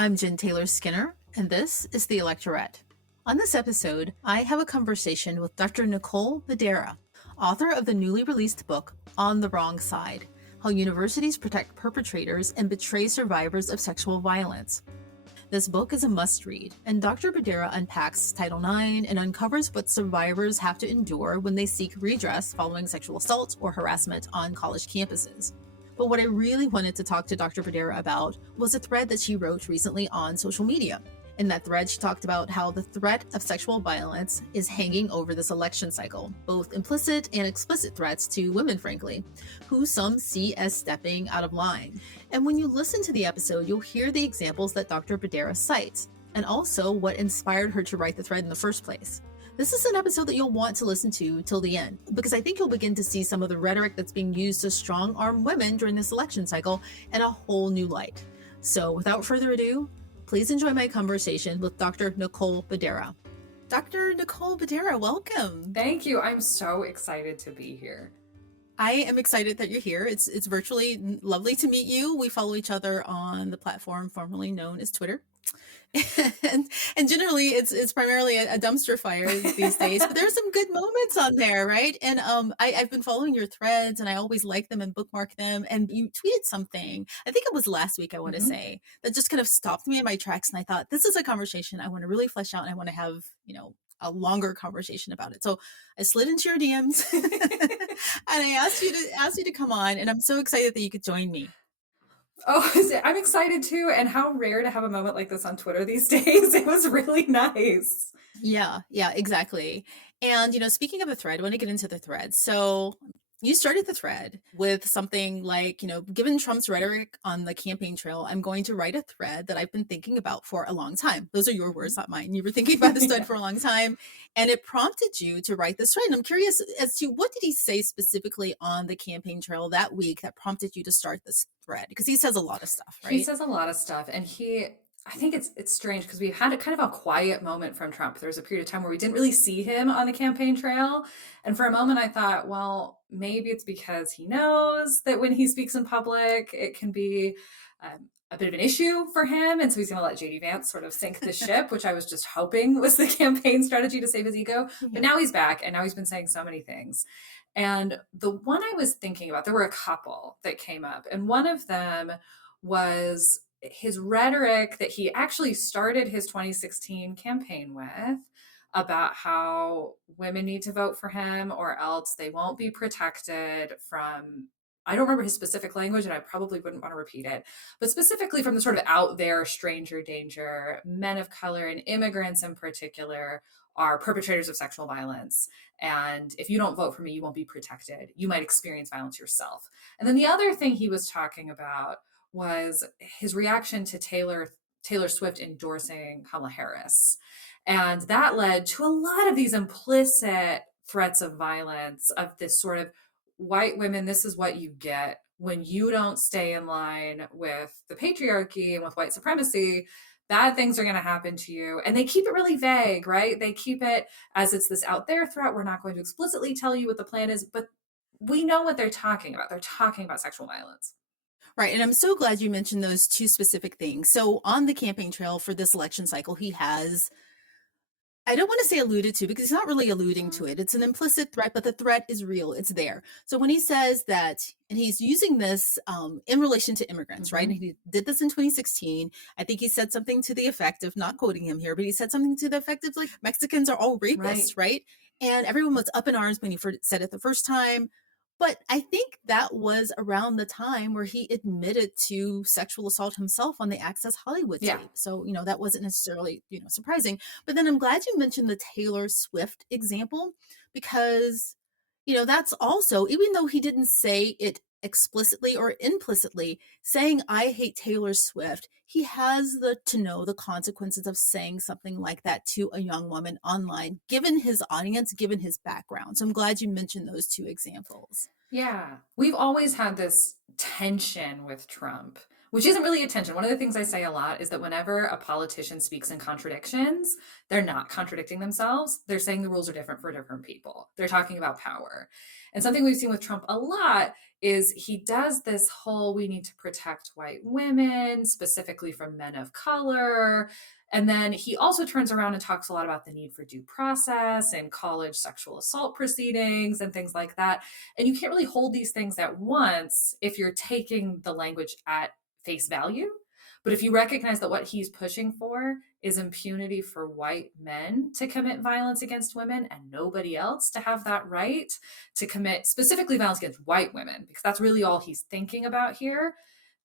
I'm Jen Taylor Skinner, and this is the Electorette. On this episode, I have a conversation with Dr. Nicole Bedera, author of the newly released book, On the Wrong Side: How Universities Protect Perpetrators and Betray Survivors of Sexual Violence. This book is a must-read, and Dr. Bedera unpacks Title IX and uncovers what survivors have to endure when they seek redress following sexual assault or harassment on college campuses. But what I really wanted to talk to Dr. Bedera about was a thread that she wrote recently on social media. In that thread, she talked about how the threat of sexual violence is hanging over this election cycle, both implicit and explicit threats to women, frankly, who some see as stepping out of line. And when you listen to the episode, you'll hear the examples that Dr. Bedera cites, and also what inspired her to write the thread in the first place. This is an episode that you'll want to listen to till the end, because I think you'll begin to see some of the rhetoric that's being used to strong-arm women during this election cycle in a whole new light. So without further ado, please enjoy my conversation with Dr. Nicole Bedera. Dr. Nicole Bedera, welcome. Thank you. I'm so excited to be here. I am excited that you're here. It's virtually lovely to meet you. We follow each other on the platform formerly known as Twitter. and generally it's primarily a dumpster fire these days, but there's some good moments on there, right? And I've been following your threads and I always like them and bookmark them. And you tweeted something, I think it was last week, I want to say, that just kind of stopped me in my tracks. And I thought, this is a conversation I want to really flesh out, and I want to have, a longer conversation about it. So I slid into your DMs and I asked you to come on, and I'm so excited that you could join me. Oh, I'm excited too. And how rare to have a moment like this on Twitter these days. It was really nice. Yeah, exactly. And, speaking of the thread, I want to get into the thread. So you started the thread with something like, given Trump's rhetoric on the campaign trail, I'm going to write a thread that I've been thinking about for a long time. Those are your words, not mine. You were thinking about this thread for a long time, and it prompted you to write this thread. And I'm curious as to what did he say specifically on the campaign trail that week that prompted you to start this thread? Because he says a lot of stuff, right? He says a lot of stuff. And I think it's strange because we had a kind of a quiet moment from Trump. There was a period of time where we didn't really see him on the campaign trail. And for a moment I thought, well, maybe it's because he knows that when he speaks in public, it can be a bit of an issue for him. And so he's going to let JD Vance sort of sink the ship, which I was just hoping was the campaign strategy to save his ego. Yeah. But now he's back, and now he's been saying so many things. And the one I was thinking about, there were a couple that came up. And one of them was his rhetoric that he actually started his 2016 campaign with, about how women need to vote for him or else they won't be protected from, I don't remember his specific language and I probably wouldn't want to repeat it, but specifically from the sort of out there stranger danger, men of color and immigrants in particular are perpetrators of sexual violence. And if you don't vote for me, you won't be protected. You might experience violence yourself. And then the other thing he was talking about was his reaction to Taylor Swift endorsing Kamala Harris. And that led to a lot of these implicit threats of violence, of this sort of white women, this is what you get when you don't stay in line with the patriarchy and with white supremacy. Bad things are going to happen to you. And they keep it really vague, right? They keep it as it's this out there threat. We're not going to explicitly tell you what the plan is, but we know what they're talking about. They're talking about sexual violence. Right. And I'm so glad you mentioned those two specific things. So on the campaign trail for this election cycle, he has, I don't want to say alluded to, because he's not really alluding to it. It's an implicit threat, but the threat is real. It's there. So when he says that, and he's using this in relation to immigrants, right? And he did this in 2016. I think he said something to the effect of, not quoting him here, but he said something to the effect of like, Mexicans are all rapists, right? And everyone was up in arms when he said it the first time. But I think that was around the time where he admitted to sexual assault himself on the Access Hollywood tape. So, that wasn't necessarily, surprising. But then I'm glad you mentioned the Taylor Swift example, because, that's also, even though he didn't say it explicitly or implicitly, saying I hate Taylor Swift, he has to know the consequences of saying something like that to a young woman online, given his audience, given his background. So I'm glad you mentioned those two examples. Yeah. We've always had this tension with Trump which isn't really attention. One of the things I say a lot is that whenever a politician speaks in contradictions, they're not contradicting themselves. They're saying the rules are different for different people. They're talking about power. And something we've seen with Trump a lot is he does this whole we need to protect white women, specifically from men of color. And then he also turns around and talks a lot about the need for due process and college sexual assault proceedings and things like that. And you can't really hold these things at once if you're taking the language at face value. But if you recognize that what he's pushing for is impunity for white men to commit violence against women and nobody else to have that right to commit specifically violence against white women, because that's really all he's thinking about here,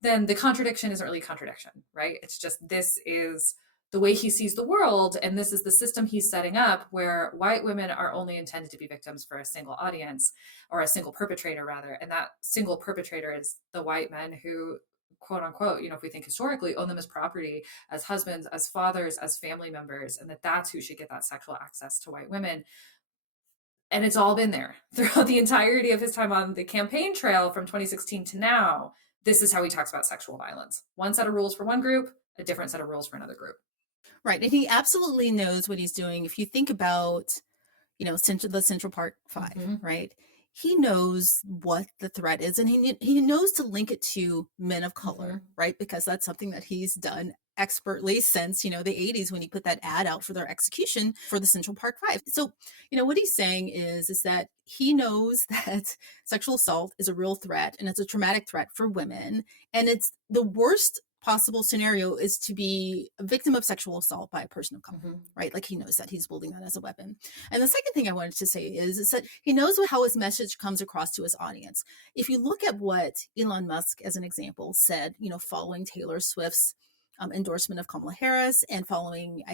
then the contradiction isn't really a contradiction, right? It's just this is the way he sees the world, and this is the system he's setting up where white women are only intended to be victims for a single audience, or a single perpetrator rather, and that single perpetrator is the white men who, quote unquote, if we think historically, own them as property, as husbands, as fathers, as family members, and that's who should get that sexual access to white women. And it's all been there throughout the entirety of his time on the campaign trail from 2016 to now. This is how he talks about sexual violence. One set of rules for one group, a different set of rules for another group. Right. And he absolutely knows what he's doing. If you think about, the Central Park 5, right? He knows what the threat is, and he knows to link it to men of color, right? Because that's something that he's done expertly since, the 80s when he put that ad out for their execution for the Central Park 5. So, what he's saying is that he knows that sexual assault is a real threat, and it's a traumatic threat for women, and it's the worst possible scenario is to be a victim of sexual assault by a person of color, right? Like he knows that he's wielding that as a weapon. And the second thing I wanted to say is that he knows how his message comes across to his audience. If you look at what Elon Musk, as an example, said, following Taylor Swift's endorsement of Kamala Harris and following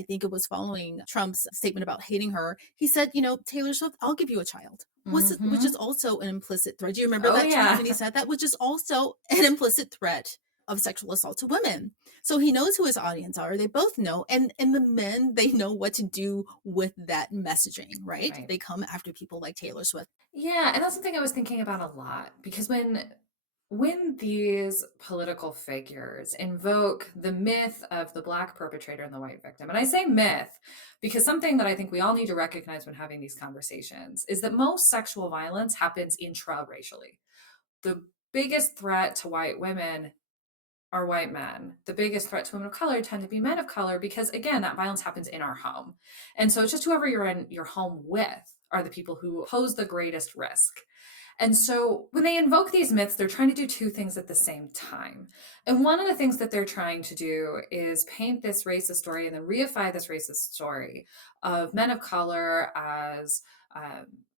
Trump's statement about hating her, he said, Taylor Swift, I'll give you a child. Which is also an implicit threat. Do you remember that tweet when he said that? Which is also an implicit threat of sexual assault to women. So he knows who his audience are. They both know. And the men, they know what to do with that messaging, right? They come after people like Taylor Swift. Yeah, and that's something I was thinking about a lot, because when these political figures invoke the myth of the Black perpetrator and the white victim, and I say myth because something that I think we all need to recognize when having these conversations is that most sexual violence happens intra-racially. The biggest threat to white women are white men. The biggest threat to women of color tend to be men of color because, again, that violence happens in our home. And so it's just whoever you're in your home with are the people who pose the greatest risk. And so when they invoke these myths, they're trying to do two things at the same time. And one of the things that they're trying to do is paint this racist story and then reify this racist story of men of color as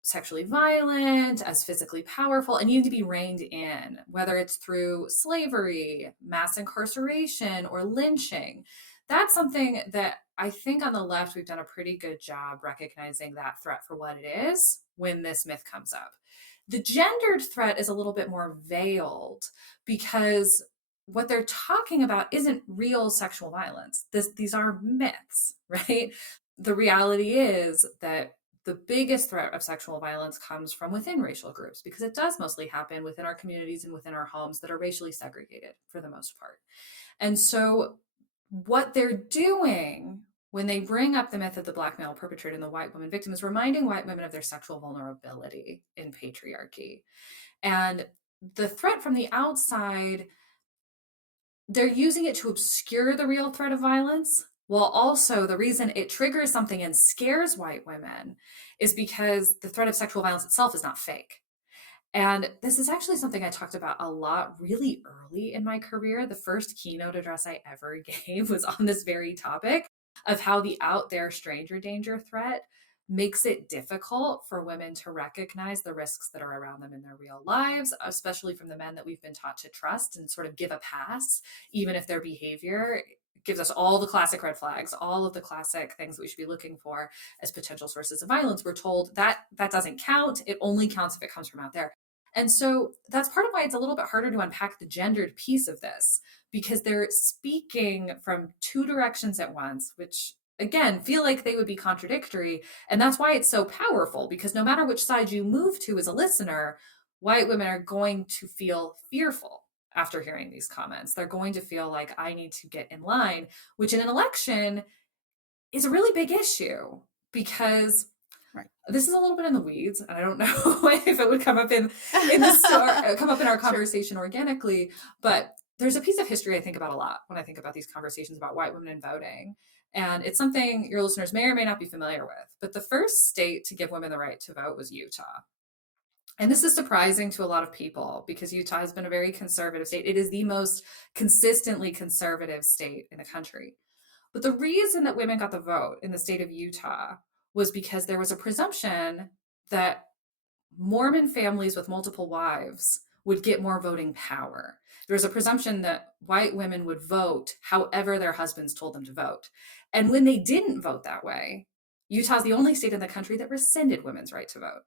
sexually violent, as physically powerful, and need to be reined in, whether it's through slavery, mass incarceration, or lynching. That's something that I think on the left, we've done a pretty good job recognizing that threat for what it is when this myth comes up. The gendered threat is a little bit more veiled because what they're talking about isn't real sexual violence. These are myths, right? The reality is that the biggest threat of sexual violence comes from within racial groups, because it does mostly happen within our communities and within our homes that are racially segregated for the most part. And so what they're doing when they bring up the myth of the Black male perpetrator and the white woman victim is reminding white women of their sexual vulnerability in patriarchy. And the threat from the outside, they're using it to obscure the real threat of violence, while also the reason it triggers something and scares white women is because the threat of sexual violence itself is not fake. And this is actually something I talked about a lot really early in my career. The first keynote address I ever gave was on this very topic of how the out there stranger danger threat makes it difficult for women to recognize the risks that are around them in their real lives, especially from the men that we've been taught to trust and sort of give a pass, even if their behavior gives us all the classic red flags, all of the classic things that we should be looking for as potential sources of violence. We're told that that doesn't count. It only counts if it comes from out there. And so that's part of why it's a little bit harder to unpack the gendered piece of this, because they're speaking from two directions at once, which again feel like they would be contradictory. And that's why it's so powerful, because no matter which side you move to as a listener, white women are going to feel fearful after hearing these comments. They're going to feel like I need to get in line, which in an election is a really big issue because Right. this is a little bit in the weeds, and I don't know if it would come up in the story, come up in our conversation organically. But there's a piece of history I think about a lot when I think about these conversations about white women and voting. And it's something your listeners may or may not be familiar with. But the first state to give women the right to vote was Utah. And this is surprising to a lot of people because Utah has been a very conservative state. It is the most consistently conservative state in the country. But the reason that women got the vote in the state of Utah was because there was a presumption that Mormon families with multiple wives would get more voting power. There was a presumption that white women would vote however their husbands told them to vote. And when they didn't vote that way, Utah's the only state in the country that rescinded women's right to vote.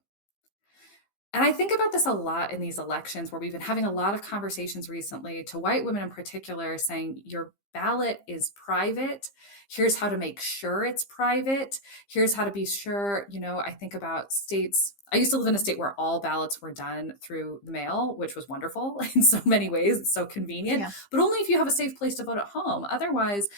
And I think about this a lot in these elections where we've been having a lot of conversations recently to white women in particular saying your ballot is private. Here's how to make sure it's private. Here's how to be sure, I think about states. I used to live in a state where all ballots were done through the mail, which was wonderful in so many ways. It's so convenient, Yeah. but only if you have a safe place to vote at home. Otherwise,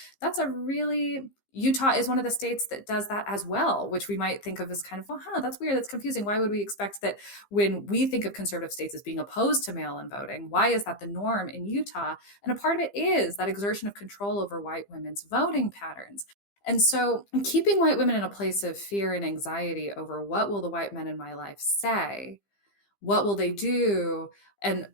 Utah is one of the states that does that as well, which we might think of as kind of, that's weird. That's confusing. Why would we expect that when we think of conservative states as being opposed to mail-in voting? Why is that the norm in Utah? And a part of it is that exertion of control over white women's voting patterns. And so keeping white women in a place of fear and anxiety over what will the white men in my life say? What will they do? And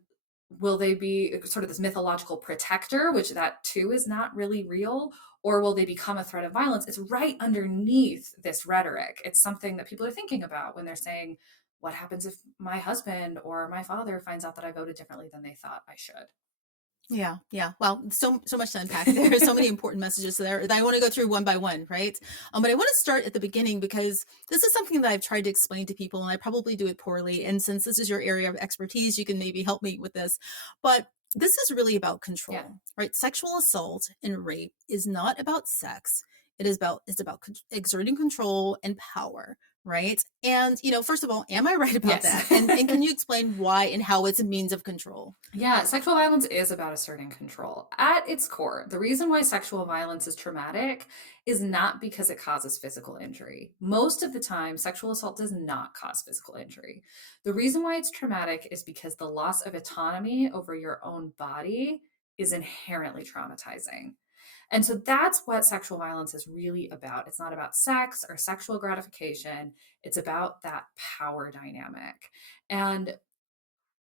will they be sort of this mythological protector, which that too is not really real? Or will they become a threat of violence? It's right underneath this rhetoric. It's something that people are thinking about when they're saying, what happens if my husband or my father finds out that I voted differently than they thought I should? Yeah, yeah. Well, so much to unpack. There are so many important messages there that I want to go through one by one, right? But I want to start at the beginning because this is something that I've tried to explain to people, and I probably do it poorly. And since this is your area of expertise, you can maybe help me with this. But this is really about control, Yeah. right? Sexual assault and rape is not about sex. It's about exerting control and power, right? And first of all, am I right about Yes. that? And can you explain why and how it's a means of control? Yeah, sexual violence is about asserting control. At its core, the reason why sexual violence is traumatic is not because it causes physical injury. Most of the time, sexual assault does not cause physical injury. The reason why it's traumatic is because the loss of autonomy over your own body is inherently traumatizing. And so that's what sexual violence is really about. It's not about sex or sexual gratification. It's about that power dynamic. And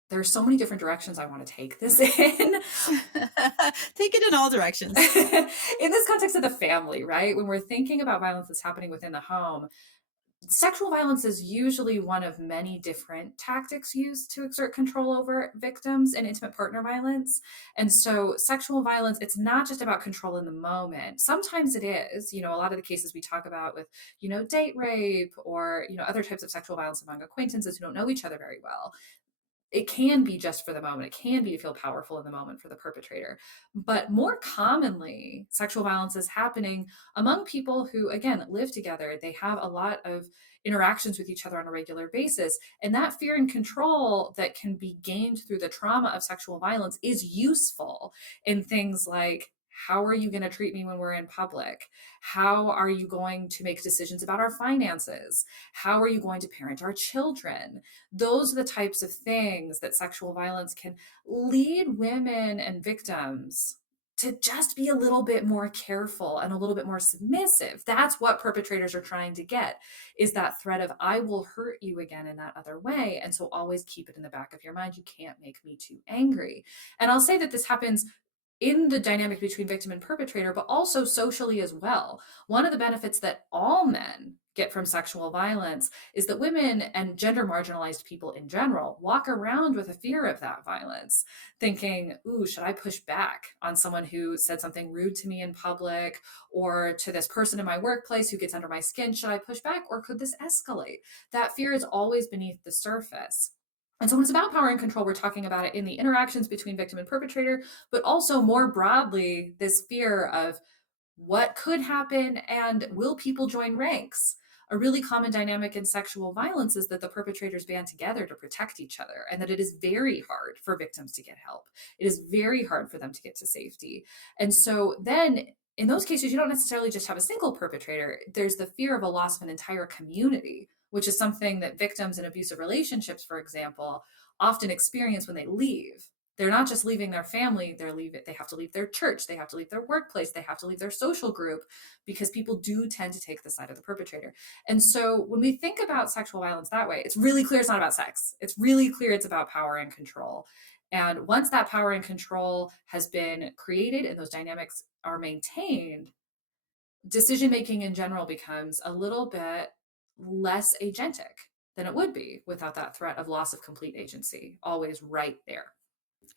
there's so many different directions I want to take this in. Take it in all directions. In this context of the family, right? When we're thinking about violence that's happening within the home, sexual violence is usually one of many different tactics used to exert control over victims in intimate partner violence. And so sexual violence, it's not just about control in the moment. Sometimes it is, a lot of the cases we talk about with, date rape or, other types of sexual violence among acquaintances who don't know each other very well. It can be just for the moment. It can be to feel powerful in the moment for the perpetrator. But more commonly, sexual violence is happening among people who, again, live together. They have a lot of interactions with each other on a regular basis. And that fear and control that can be gained through the trauma of sexual violence is useful in things like, how are you going to treat me when we're in public? How are you going to make decisions about our finances? How are you going to parent our children? Those are the types of things that sexual violence can lead women and victims to just be a little bit more careful and a little bit more submissive. That's what perpetrators are trying to get, is that threat of, I will hurt you again in that other way. And so always keep it in the back of your mind. You can't make me too angry. And I'll say that this happens in the dynamic between victim and perpetrator, but also socially as well. One of the benefits that all men get from sexual violence is that women and gender marginalized people in general walk around with a fear of that violence, thinking, ooh, should I push back on someone who said something rude to me in public, or to this person in my workplace who gets under my skin? Should I push back, or could this escalate? That fear is always beneath the surface. And so when it's about power and control, we're talking about it in the interactions between victim and perpetrator, but also more broadly, this fear of what could happen and will people join ranks? a really common dynamic in sexual violence is that the perpetrators band together to protect each other, and that it is very hard for victims to get help. It is very hard for them to get to safety. And so then in those cases, you don't necessarily just have a single perpetrator. There's the fear of a loss of an entire community, which is something that victims in abusive relationships, for example, often experience when they leave. They're not just leaving their family, they have to leave their church, they have to leave their workplace, they have to leave their social group, because people do tend to take the side of the perpetrator. And so when we think about sexual violence that way, it's really clear it's not about sex. It's really clear it's about power and control. And once that power and control has been created and those dynamics are maintained, decision making in general becomes a little bit less agentic than it would be without that threat of loss of complete agency always right there.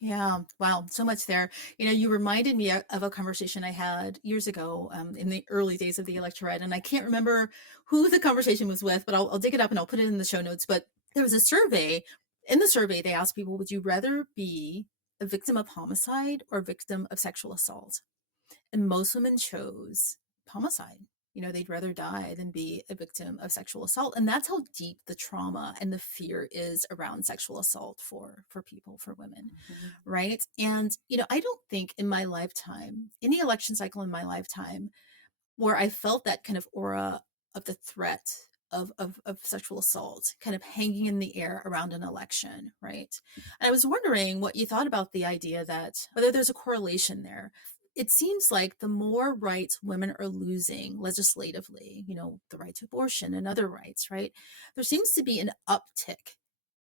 Yeah, wow, so much there. You reminded me of a conversation I had years ago, in the early days of the Electorette, and I can't remember who the conversation was with, but I'll dig it up and I'll put it in the show notes. But there was a survey. In the survey, they asked people, would you rather be a victim of homicide or a victim of sexual assault? And most women chose homicide. They'd rather die than be a victim of sexual assault. And that's how deep the trauma and the fear is around sexual assault for people, for women. Mm-hmm. Right. And, I don't think in my lifetime, any election cycle in my lifetime, where I felt that kind of aura of the threat of sexual assault kind of hanging in the air around an election, right? And I was wondering what you thought about the idea that whether there's a correlation there. It seems like the more rights women are losing legislatively, the right to abortion and other rights, right? There seems to be an uptick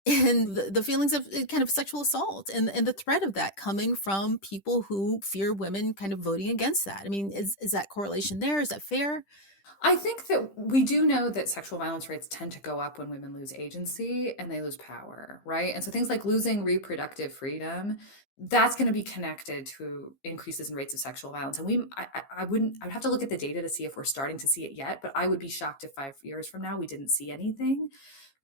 in the feelings of kind of sexual assault and the threat of that coming from people who fear women kind of voting against that. I mean, is that correlation there? Is that fair? I think that we do know that sexual violence rates tend to go up when women lose agency and they lose power, right? And so things like losing reproductive freedom, that's going to be connected to increases in rates of sexual violence. And I'd have to look at the data to see if we're starting to see it yet, but I would be shocked if 5 years from now we didn't see anything,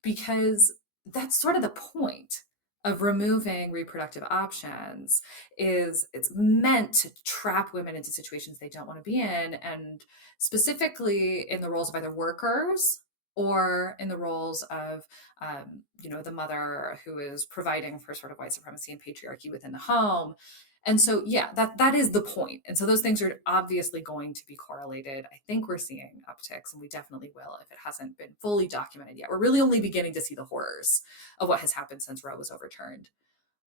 because that's sort of the point of removing reproductive options. Is it's meant to trap women into situations they don't want to be in, and specifically in the roles of either workers or in the roles of the mother who is providing for sort of white supremacy and patriarchy within the home. And so, yeah, that is the point. And so those things are obviously going to be correlated. I think we're seeing upticks, and we definitely will if it hasn't been fully documented yet. We're really only beginning to see the horrors of what has happened since Roe was overturned.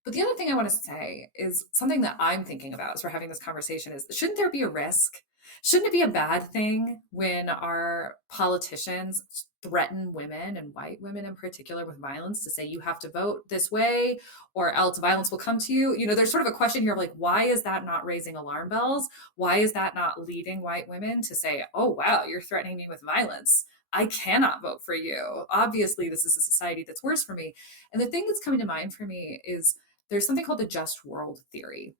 But the other thing I want to say is something that I'm thinking about as we're having this conversation is, shouldn't there be a risk? Shouldn't it be a bad thing when our politicians threaten women, and white women in particular, with violence, to say you have to vote this way or else violence will come to you? There's sort of a question here of like, why is that not raising alarm bells? Why is that not leading white women to say, oh, wow, you're threatening me with violence, I cannot vote for you. Obviously, this is a society that's worse for me. And the thing that's coming to mind for me is there's something called the just world theory.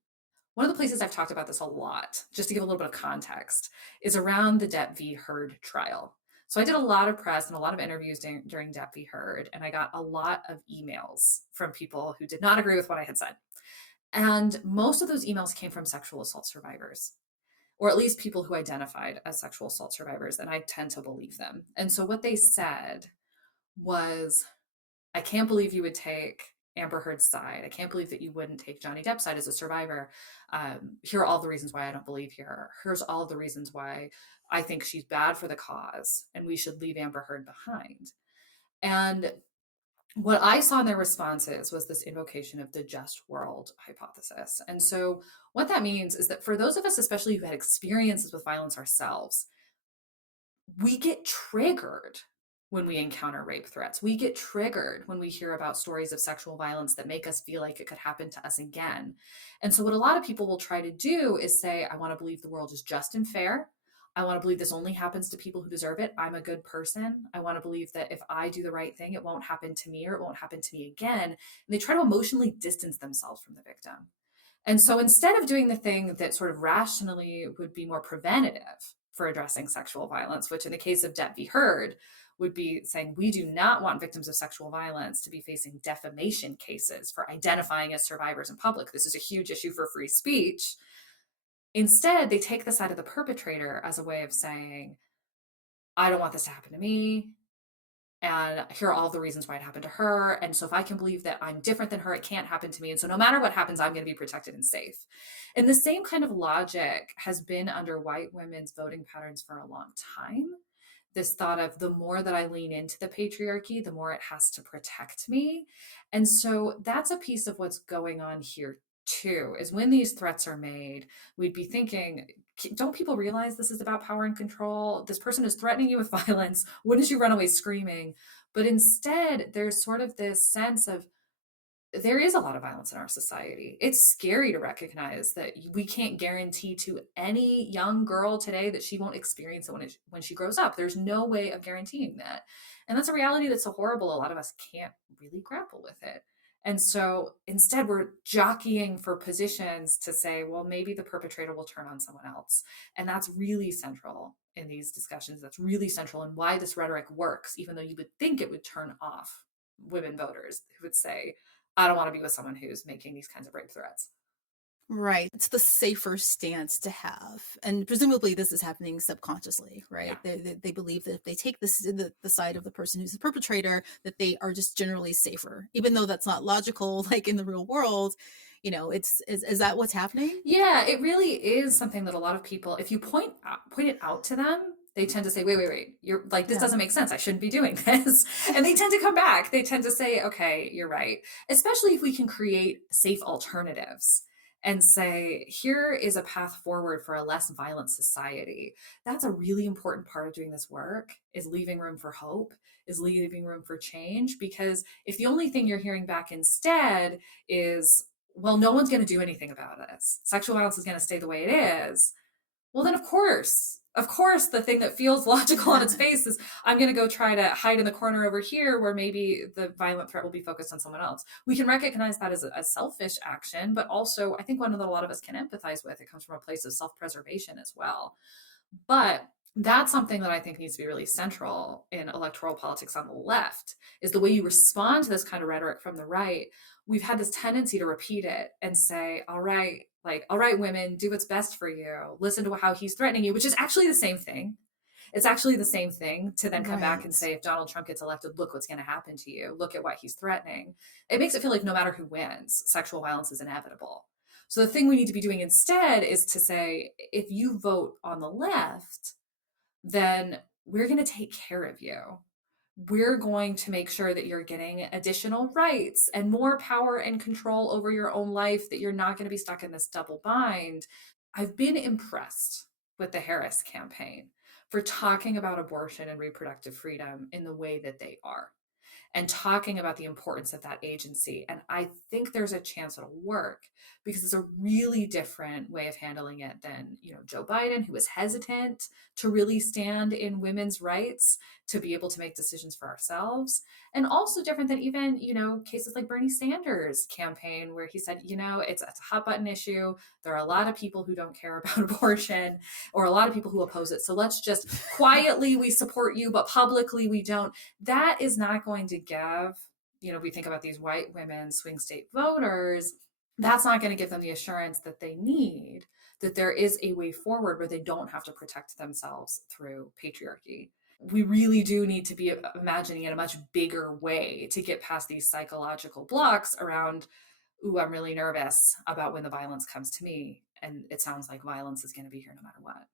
One of the places I've talked about this a lot, just to give a little bit of context, is around the Depp v. Heard trial. So I did a lot of press and a lot of interviews during Depp v. Heard, and I got a lot of emails from people who did not agree with what I had said. And most of those emails came from sexual assault survivors, or at least people who identified as sexual assault survivors, and I tend to believe them. And so what they said was, I can't believe you would take Amber Heard's side. I can't believe that you wouldn't take Johnny Depp's side as a survivor. Here are all the reasons why I don't believe her. Here's all the reasons why I think she's bad for the cause and we should leave Amber Heard behind. And what I saw in their responses was this invocation of the just world hypothesis. And so what that means is that for those of us, especially who had experiences with violence ourselves, we get triggered when we encounter rape threats. We get triggered when we hear about stories of sexual violence that make us feel like it could happen to us again. And so what a lot of people will try to do is say, I want to believe the world is just and fair. I want to believe this only happens to people who deserve it. I'm a good person. I want to believe that if I do the right thing, it won't happen to me, or it won't happen to me again. And they try to emotionally distance themselves from the victim. And so instead of doing the thing that sort of rationally would be more preventative for addressing sexual violence, which in the case of Depp v. Heard would be saying, we do not want victims of sexual violence to be facing defamation cases for identifying as survivors in public. This is a huge issue for free speech. Instead, they take the side of the perpetrator as a way of saying, I don't want this to happen to me. And here are all the reasons why it happened to her. And so if I can believe that I'm different than her, it can't happen to me. And so no matter what happens, I'm going to be protected and safe. And the same kind of logic has been under white women's voting patterns for a long time. This thought of the more that I lean into the patriarchy, the more it has to protect me. And so that's a piece of what's going on here too, is when these threats are made, we'd be thinking, don't people realize this is about power and control? This person is threatening you with violence. Wouldn't you run away screaming? But instead, there's sort of this sense of there is a lot of violence in our society. It's scary to recognize that we can't guarantee to any young girl today that she won't experience it when she grows up. There's no way of guaranteeing that. And that's a reality that's so horrible, a lot of us can't really grapple with it. And so instead, we're jockeying for positions to say, well, maybe the perpetrator will turn on someone else. And that's really central in these discussions. That's really central in why this rhetoric works, even though you would think it would turn off women voters who would say, I don't want to be with someone who's making these kinds of rape threats. Right. It's the safer stance to have. And presumably this is happening subconsciously, right? Yeah. They believe that if they take the side of the person who's the perpetrator, that they are just generally safer, even though that's not logical, like in the real world. Is that what's happening? Yeah, it really is something that a lot of people, if you point it out to them, they tend to say, wait, you're like, this Yeah. doesn't make sense. I shouldn't be doing this. And they tend to come back. They tend to say, okay, you're right. Especially if we can create safe alternatives and say, here is a path forward for a less violent society. That's a really important part of doing this work, is leaving room for hope, is leaving room for change. Because if the only thing you're hearing back instead is, well, no one's going to do anything about this, sexual violence is going to stay the way it is, well, then of course, the thing that feels logical on its face is I'm going to go try to hide in the corner over here where maybe the violent threat will be focused on someone else. We can recognize that as a selfish action, but also I think one that a lot of us can empathize with. It comes from a place of self-preservation as well. But that's something that I think needs to be really central in electoral politics on the left, is the way you respond to this kind of rhetoric from the right. We've had this tendency to repeat it and say, all right, like, all right, women, do what's best for you. Listen to how he's threatening you, which is actually the same thing. It's actually the same thing to then come back and Right. say, if Donald Trump gets elected, look what's going to happen to you. Look at what he's threatening. It makes it feel like no matter who wins, sexual violence is inevitable. So the thing we need to be doing instead is to say, if you vote on the left, then we're going to take care of you. We're going to make sure that you're getting additional rights and more power and control over your own life, that you're not going to be stuck in this double bind. I've been impressed with the Harris campaign for talking about abortion and reproductive freedom in the way that they are, and talking about the importance of that agency. And I think there's a chance it'll work, because it's a really different way of handling it than, Joe Biden, who was hesitant to really stand in women's rights to be able to make decisions for ourselves. And also different than even, cases like Bernie Sanders' campaign, where he said, it's a hot button issue. There are a lot of people who don't care about abortion, or a lot of people who oppose it. So let's just quietly, we support you, but publicly we don't. That is not going to give, we think about these white women swing state voters, that's not going to give them the assurance that they need, that there is a way forward where they don't have to protect themselves through patriarchy. We really do need to be imagining in a much bigger way to get past these psychological blocks around, ooh, I'm really nervous about when the violence comes to me. And it sounds like violence is going to be here no matter what.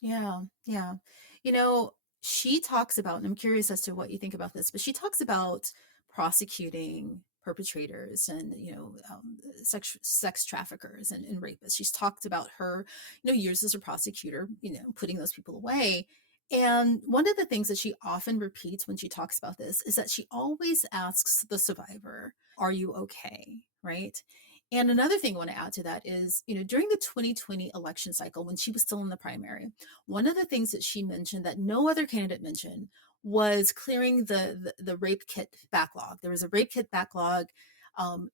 Yeah, yeah. You know, she talks about, and I'm curious as to what you think about this, but she talks about prosecuting perpetrators and sex traffickers and rapists. She's talked about her years as a prosecutor, putting those people away. And one of the things that she often repeats when she talks about this is that she always asks the survivor, are you okay, right? And another thing I want to add to that is, during the 2020 election cycle, when she was still in the primary, one of the things that she mentioned that no other candidate mentioned was clearing the rape kit backlog. There was a rape kit backlog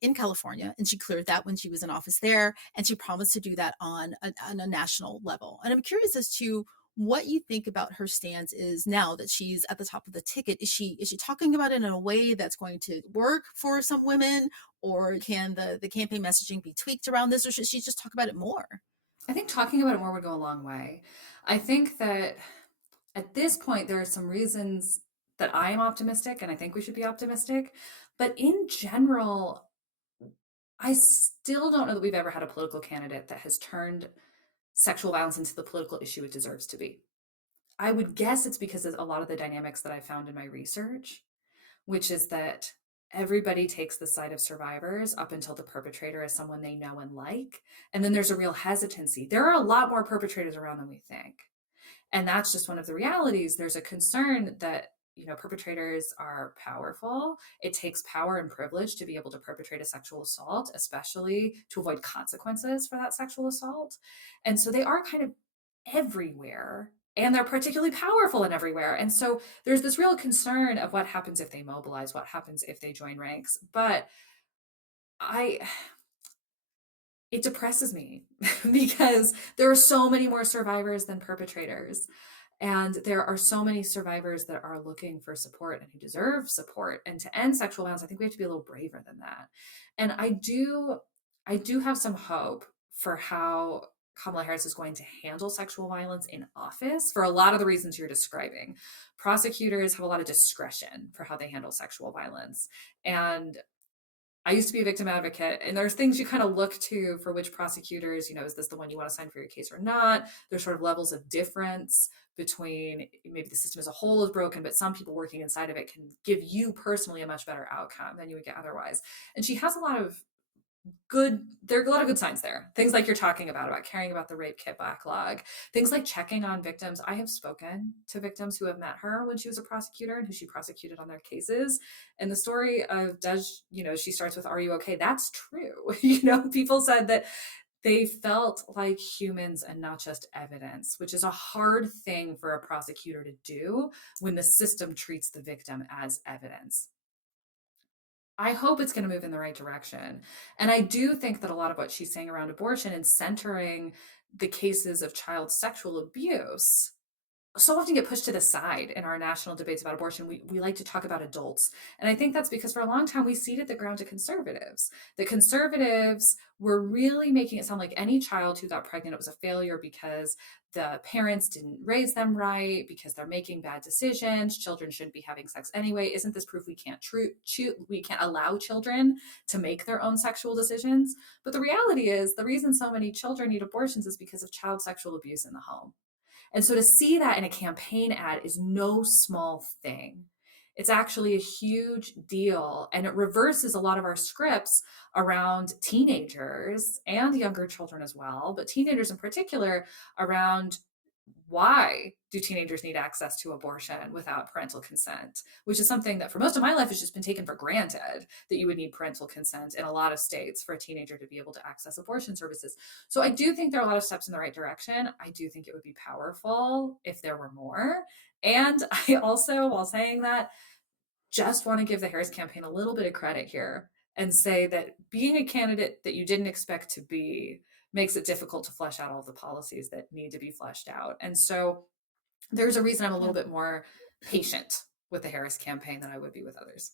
in California, and she cleared that when she was in office there, and she promised to do that on a national level. And I'm curious as to what you think about her stance is now that she's at the top of the ticket. Is she talking about it in a way that's going to work for some women, or can the campaign messaging be tweaked around this, or should she just talk about it more? I think talking about it more would go a long way. I think that, at this point, there are some reasons that I am optimistic, and I think we should be optimistic. But in general, I still don't know that we've ever had a political candidate that has turned sexual violence into the political issue it deserves to be. I would guess it's because of a lot of the dynamics that I found in my research, which is that everybody takes the side of survivors up until the perpetrator is someone they know and like. And then there's a real hesitancy. There are a lot more perpetrators around than we think. And that's just one of the realities. There's a concern that, perpetrators are powerful. It takes power and privilege to be able to perpetrate a sexual assault, especially to avoid consequences for that sexual assault. And so they are kind of everywhere, and they're particularly powerful and everywhere. And so there's this real concern of what happens if they mobilize, what happens if they join ranks. But I it depresses me because there are so many more survivors than perpetrators. And there are so many survivors that are looking for support and who deserve support. And to end sexual violence, I think we have to be a little braver than that. And I do have some hope for how Kamala Harris is going to handle sexual violence in office for a lot of the reasons you're describing. Prosecutors have a lot of discretion for how they handle sexual violence. And I used to be a victim advocate, and there's things you kind of look to for which prosecutors, is this the one you want to sign for your case or not? There's sort of levels of difference between maybe the system as a whole is broken, but some people working inside of it can give you personally a much better outcome than you would get otherwise. And she has there are a lot of good signs there. Things like you're talking about caring about the rape kit backlog, things like checking on victims. I have spoken to victims who have met her when she was a prosecutor and who she prosecuted on their cases. And the story of she starts with, "Are you okay?" That's true. People said that they felt like humans and not just evidence, which is a hard thing for a prosecutor to do when the system treats the victim as evidence. I hope it's going to move in the right direction. And I do think that a lot of what she's saying around abortion and centering the cases of child sexual abuse so often get pushed to the side in our national debates about abortion. We like to talk about adults. And I think that's because for a long time we ceded the ground to conservatives. The conservatives were really making it sound like any child who got pregnant was a failure because the parents didn't raise them right, because they're making bad decisions. Children shouldn't be having sex anyway. Isn't this proof we can't allow children to make their own sexual decisions? But the reality is the reason so many children need abortions is because of child sexual abuse in the home. And so to see that in a campaign ad is no small thing. It's actually a huge deal. And it reverses a lot of our scripts around teenagers and younger children as well, but teenagers in particular, around why do teenagers need access to abortion without parental consent, which is something that for most of my life has just been taken for granted, that you would need parental consent in a lot of states for a teenager to be able to access abortion services. So I do think there are a lot of steps in the right direction. I do think it would be powerful if there were more. And I also, while saying that, just want to give the Harris campaign a little bit of credit here and say that being a candidate that you didn't expect to be makes it difficult to flesh out all the policies that need to be fleshed out. And so there's a reason I'm a little bit more patient with the Harris campaign than I would be with others.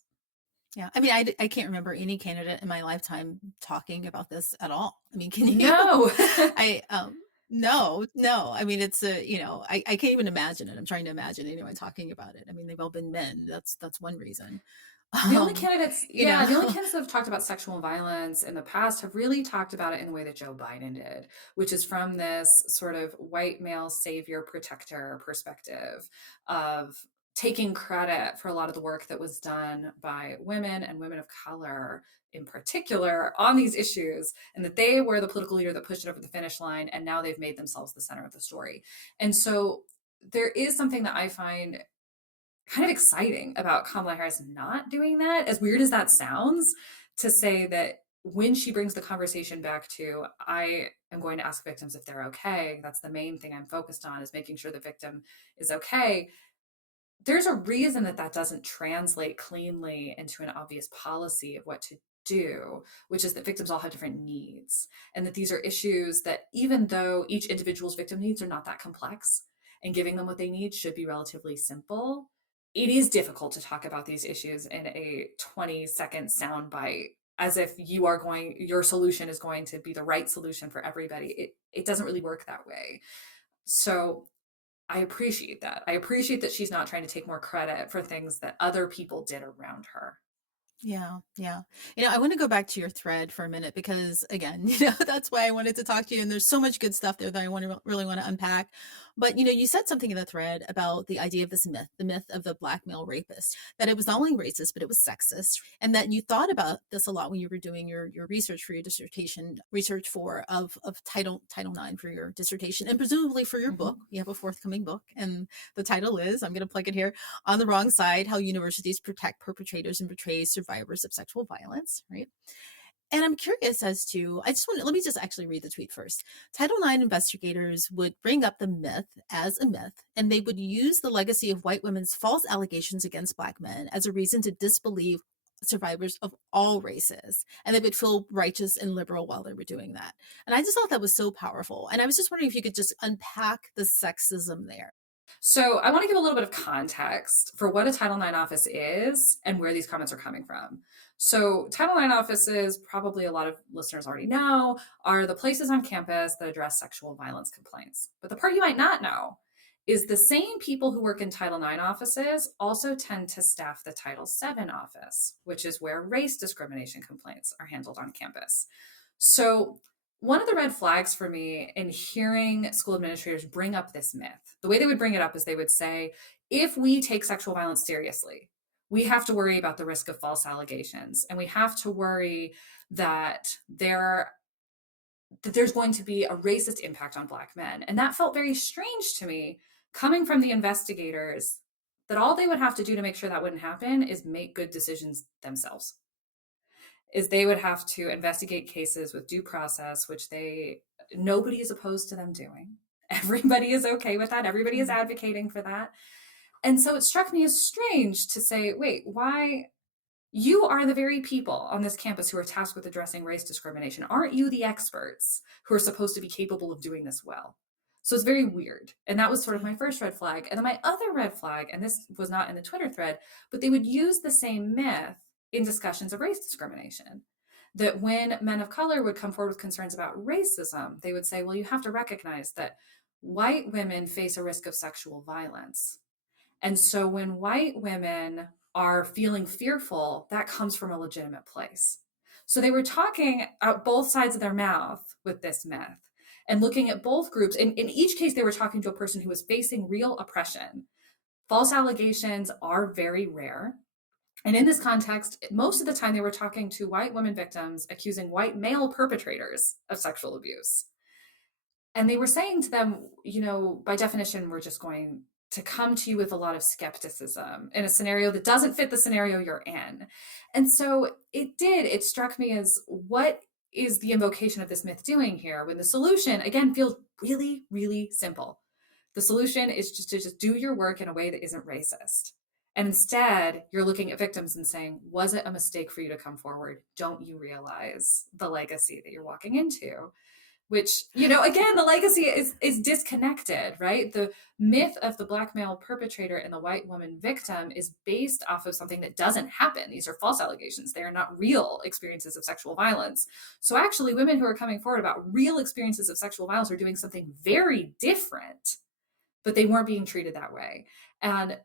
Yeah. I mean, I can't remember any candidate in my lifetime talking about this at all. I mean, can you? No. No. I mean, it's I can't even imagine it. I'm trying to imagine anyone talking about it. I mean, they've all been men. That's one reason. The only candidates, the only candidates that have talked about sexual violence in the past have really talked about it in the way that Joe Biden did, which is from this sort of white male savior protector perspective of taking credit for a lot of the work that was done by women and women of color in particular on these issues, and that they were the political leader that pushed it over the finish line, and now they've made themselves the center of the story. And so there is something that I find kind of exciting about Kamala Harris not doing that, as weird as that sounds, to say that when she brings the conversation back to, I am going to ask victims if they're okay. That's the main thing I'm focused on, is making sure the victim is okay. There's a reason that that doesn't translate cleanly into an obvious policy of what to do, which is that victims all have different needs. And that these are issues that, even though each individual's victim needs are not that complex, and giving them what they need should be relatively simple, it is difficult to talk about these issues in a 20-second soundbite as if your solution is going to be the right solution for everybody. It doesn't really work that way. So I appreciate that. I appreciate that she's not trying to take more credit for things that other people did around her. Yeah, yeah. I want to go back to your thread for a minute because, again, that's why I wanted to talk to you. And there's so much good stuff there that I really want to unpack. But, you said something in the thread about the idea of this myth, the myth of the black male rapist, that it was not only racist, but it was sexist. And that you thought about this a lot when you were doing your research for your dissertation, research of Title IX for your dissertation, and presumably for your book. You have a forthcoming book. And the title is, I'm going to plug it here, On the Wrong Side, How Universities Protect Perpetrators and Betray Survivors of Sexual Violence, right? And I'm curious as to, let me just actually read the tweet first. Title IX investigators would bring up the myth as a myth, and they would use the legacy of white women's false allegations against Black men as a reason to disbelieve survivors of all races. And they would feel righteous and liberal while they were doing that. And I just thought that was so powerful. And I was just wondering if you could just unpack the sexism there. So I want to give a little bit of context for what a Title IX office is and where these comments are coming from. So Title IX offices, probably a lot of listeners already know, are the places on campus that address sexual violence complaints. But the part you might not know is the same people who work in Title IX offices also tend to staff the Title VII office, which is where race discrimination complaints are handled on campus. So one of the red flags for me in hearing school administrators bring up this myth, the way they would bring it up is they would say, if we take sexual violence seriously, we have to worry about the risk of false allegations. And we have to worry that there's going to be a racist impact on Black men. And that felt very strange to me coming from the investigators, that all they would have to do to make sure that wouldn't happen is make good decisions themselves. Is they would have to investigate cases with due process, which nobody is opposed to them doing. Everybody is okay with that. Everybody is advocating for that. And so it struck me as strange to say, wait, why? You are the very people on this campus who are tasked with addressing race discrimination. Aren't you the experts who are supposed to be capable of doing this well? So it's very weird. And that was sort of my first red flag. And then my other red flag, and this was not in the Twitter thread, but they would use the same myth in discussions of race discrimination. That when men of color would come forward with concerns about racism, they would say, well, you have to recognize that white women face a risk of sexual violence. And so when white women are feeling fearful, that comes from a legitimate place. So they were talking out both sides of their mouth with this myth and looking at both groups. In each case, they were talking to a person who was facing real oppression. False allegations are very rare. And in this context, most of the time they were talking to white women victims accusing white male perpetrators of sexual abuse. And they were saying to them, by definition, we're just going to come to you with a lot of skepticism in a scenario that doesn't fit the scenario you're in. And so it struck me as, what is the invocation of this myth doing here, when the solution, again, feels really, really simple. The solution is just to do your work in a way that isn't racist. And instead, you're looking at victims and saying, was it a mistake for you to come forward? Don't you realize the legacy that you're walking into? Which, again, the legacy is disconnected, right? The myth of the Black male perpetrator and the white woman victim is based off of something that doesn't happen. These are false allegations. They are not real experiences of sexual violence. So actually, women who are coming forward about real experiences of sexual violence are doing something very different, but they weren't being treated that way. And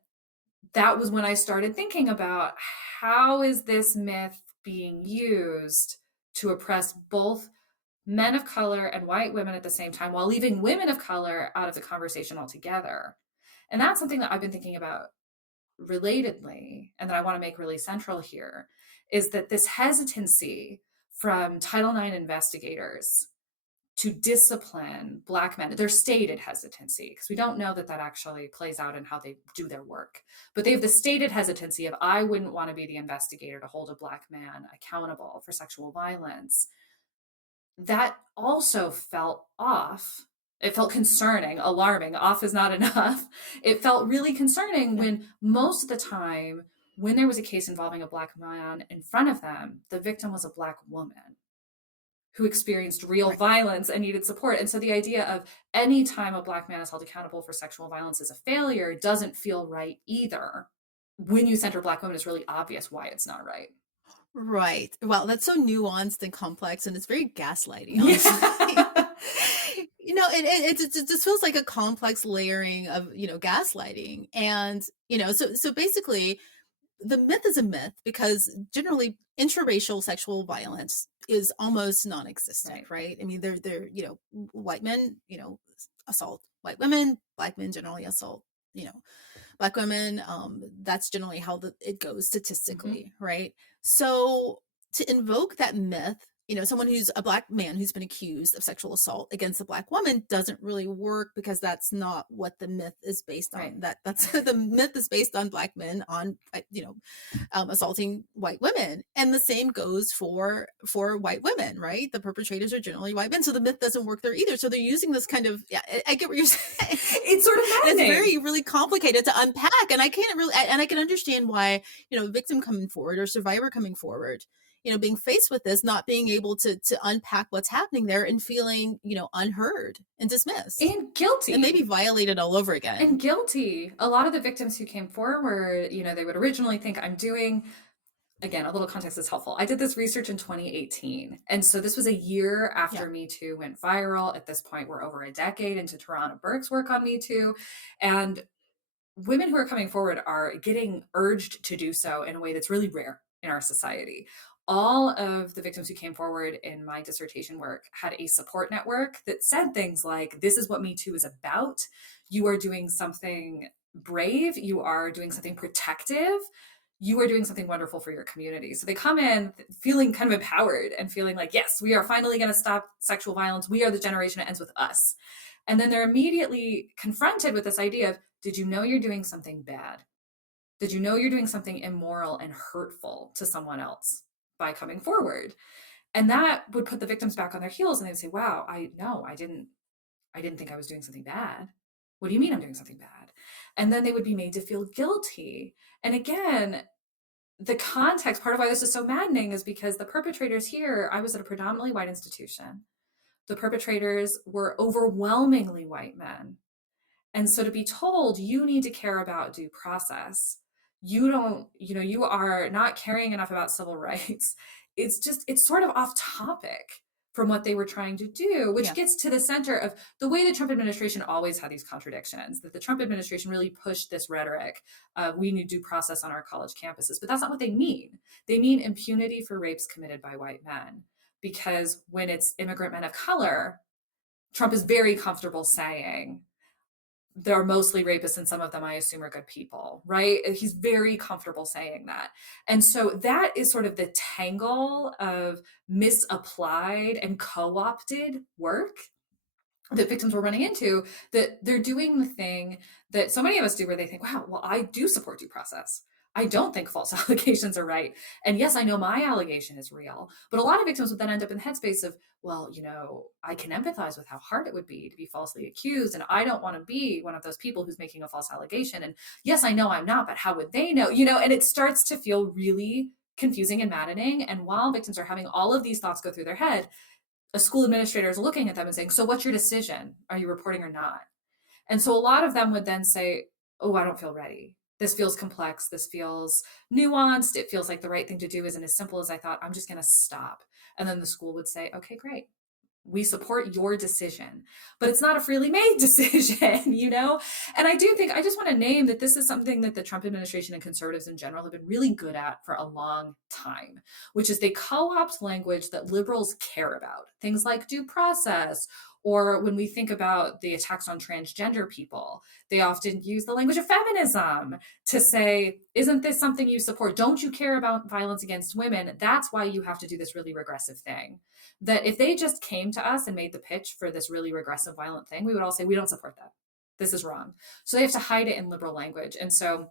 that was when I started thinking about, how is this myth being used to oppress both men of color and white women at the same time, while leaving women of color out of the conversation altogether. And that's something that I've been thinking about relatedly, and that I want to make really central here, is that this hesitancy from Title IX investigators to discipline Black men, their stated hesitancy, because we don't know that actually plays out in how they do their work, but they have the stated hesitancy of, I wouldn't want to be the investigator to hold a Black man accountable for sexual violence. That also felt off. It felt concerning, alarming. Off is not enough. It felt really concerning when most of the time, when there was a case involving a Black man in front of them, the victim was a Black woman who experienced real violence and needed support. And so the idea of any time a Black man is held accountable for sexual violence as a failure doesn't feel right either. When you center Black women, it's really obvious why it's not right. Right. Well, that's so nuanced and complex, and it's very gaslighty, honestly. Yeah. it just feels like a complex layering of, gaslighting. And, so basically, the myth is a myth because generally intraracial sexual violence is almost non-existent, right? I mean, they're, white men, assault white women, black men generally assault, black women. That's generally how it goes statistically, right? So to invoke that myth, someone who's a black man who's been accused of sexual assault against a black woman doesn't really work because that's not what the myth is based on. Right. That's the myth is based on black men on, assaulting white women, and the same goes for white women, right? The perpetrators are generally white men, so the myth doesn't work there either. So they're using this kind of, I get what you're saying. It's sort of maddening. It's really complicated to unpack, and I can understand why, victim coming forward or survivor coming forward, being faced with this, not being able to unpack what's happening there and feeling, unheard and dismissed and guilty and maybe violated all over again. And guilty. A lot of the victims who came forward, they would originally think I'm doing, again, a little context is helpful. I did this research in 2018. And so this was a year after Me Too went viral. At this point, we're over a decade into Tarana Burke's work on Me Too. And women who are coming forward are getting urged to do so in a way that's really rare in our society. All of the victims who came forward in my dissertation work had a support network that said things like, this is what Me Too is about. You are doing something brave. You are doing something protective. You are doing something wonderful for your community. So they come in feeling kind of empowered and feeling like, yes, we are finally going to stop sexual violence. We are the generation that ends with us. And then they're immediately confronted with this idea of, did you know you're doing something bad? Did you know you're doing something immoral and hurtful to someone else by coming forward? And that would put the victims back on their heels, and they would say, wow, I didn't think I was doing something bad. What do you mean I'm doing something bad? And then they would be made to feel guilty. And again, the context, part of why this is so maddening is because the perpetrators here, I was at a predominantly white institution. The perpetrators were overwhelmingly white men. And so to be told you need to care about due process, you are not caring enough about civil rights. It's sort of off topic from what they were trying to do, which gets to the center of the way the Trump administration always had these contradictions, that the Trump administration really pushed this rhetoric of we need due process on our college campuses. But that's not what they mean. They mean impunity for rapes committed by white men. Because when it's immigrant men of color, Trump is very comfortable saying, they're mostly rapists and some of them I assume are good people, right? He's very comfortable saying that. And so that is sort of the tangle of misapplied and co-opted work that victims were running into, that they're doing the thing that so many of us do where they think, wow, well, I do support due process. I don't think false allegations are right. And yes, I know my allegation is real. But a lot of victims would then end up in the headspace of, well, I can empathize with how hard it would be to be falsely accused. And I don't want to be one of those people who's making a false allegation. And yes, I know I'm not, but how would they know? And it starts to feel really confusing and maddening. And while victims are having all of these thoughts go through their head, a school administrator is looking at them and saying, so what's your decision? Are you reporting or not? And so a lot of them would then say, oh, I don't feel ready. This feels complex. This feels nuanced. It feels like the right thing to do isn't as simple as I thought. I'm just going to stop. And then the school would say, okay, great. We support your decision, but it's not a freely made decision, And I do think, I just want to name that this is something that the Trump administration and conservatives in general have been really good at for a long time, which is they co-opt language that liberals care about, things like due process. Or when we think about the attacks on transgender people, they often use the language of feminism to say, isn't this something you support? Don't you care about violence against women? That's why you have to do this really regressive thing. That if they just came to us and made the pitch for this really regressive, violent thing, we would all say, we don't support that. This is wrong. So they have to hide it in liberal language. And so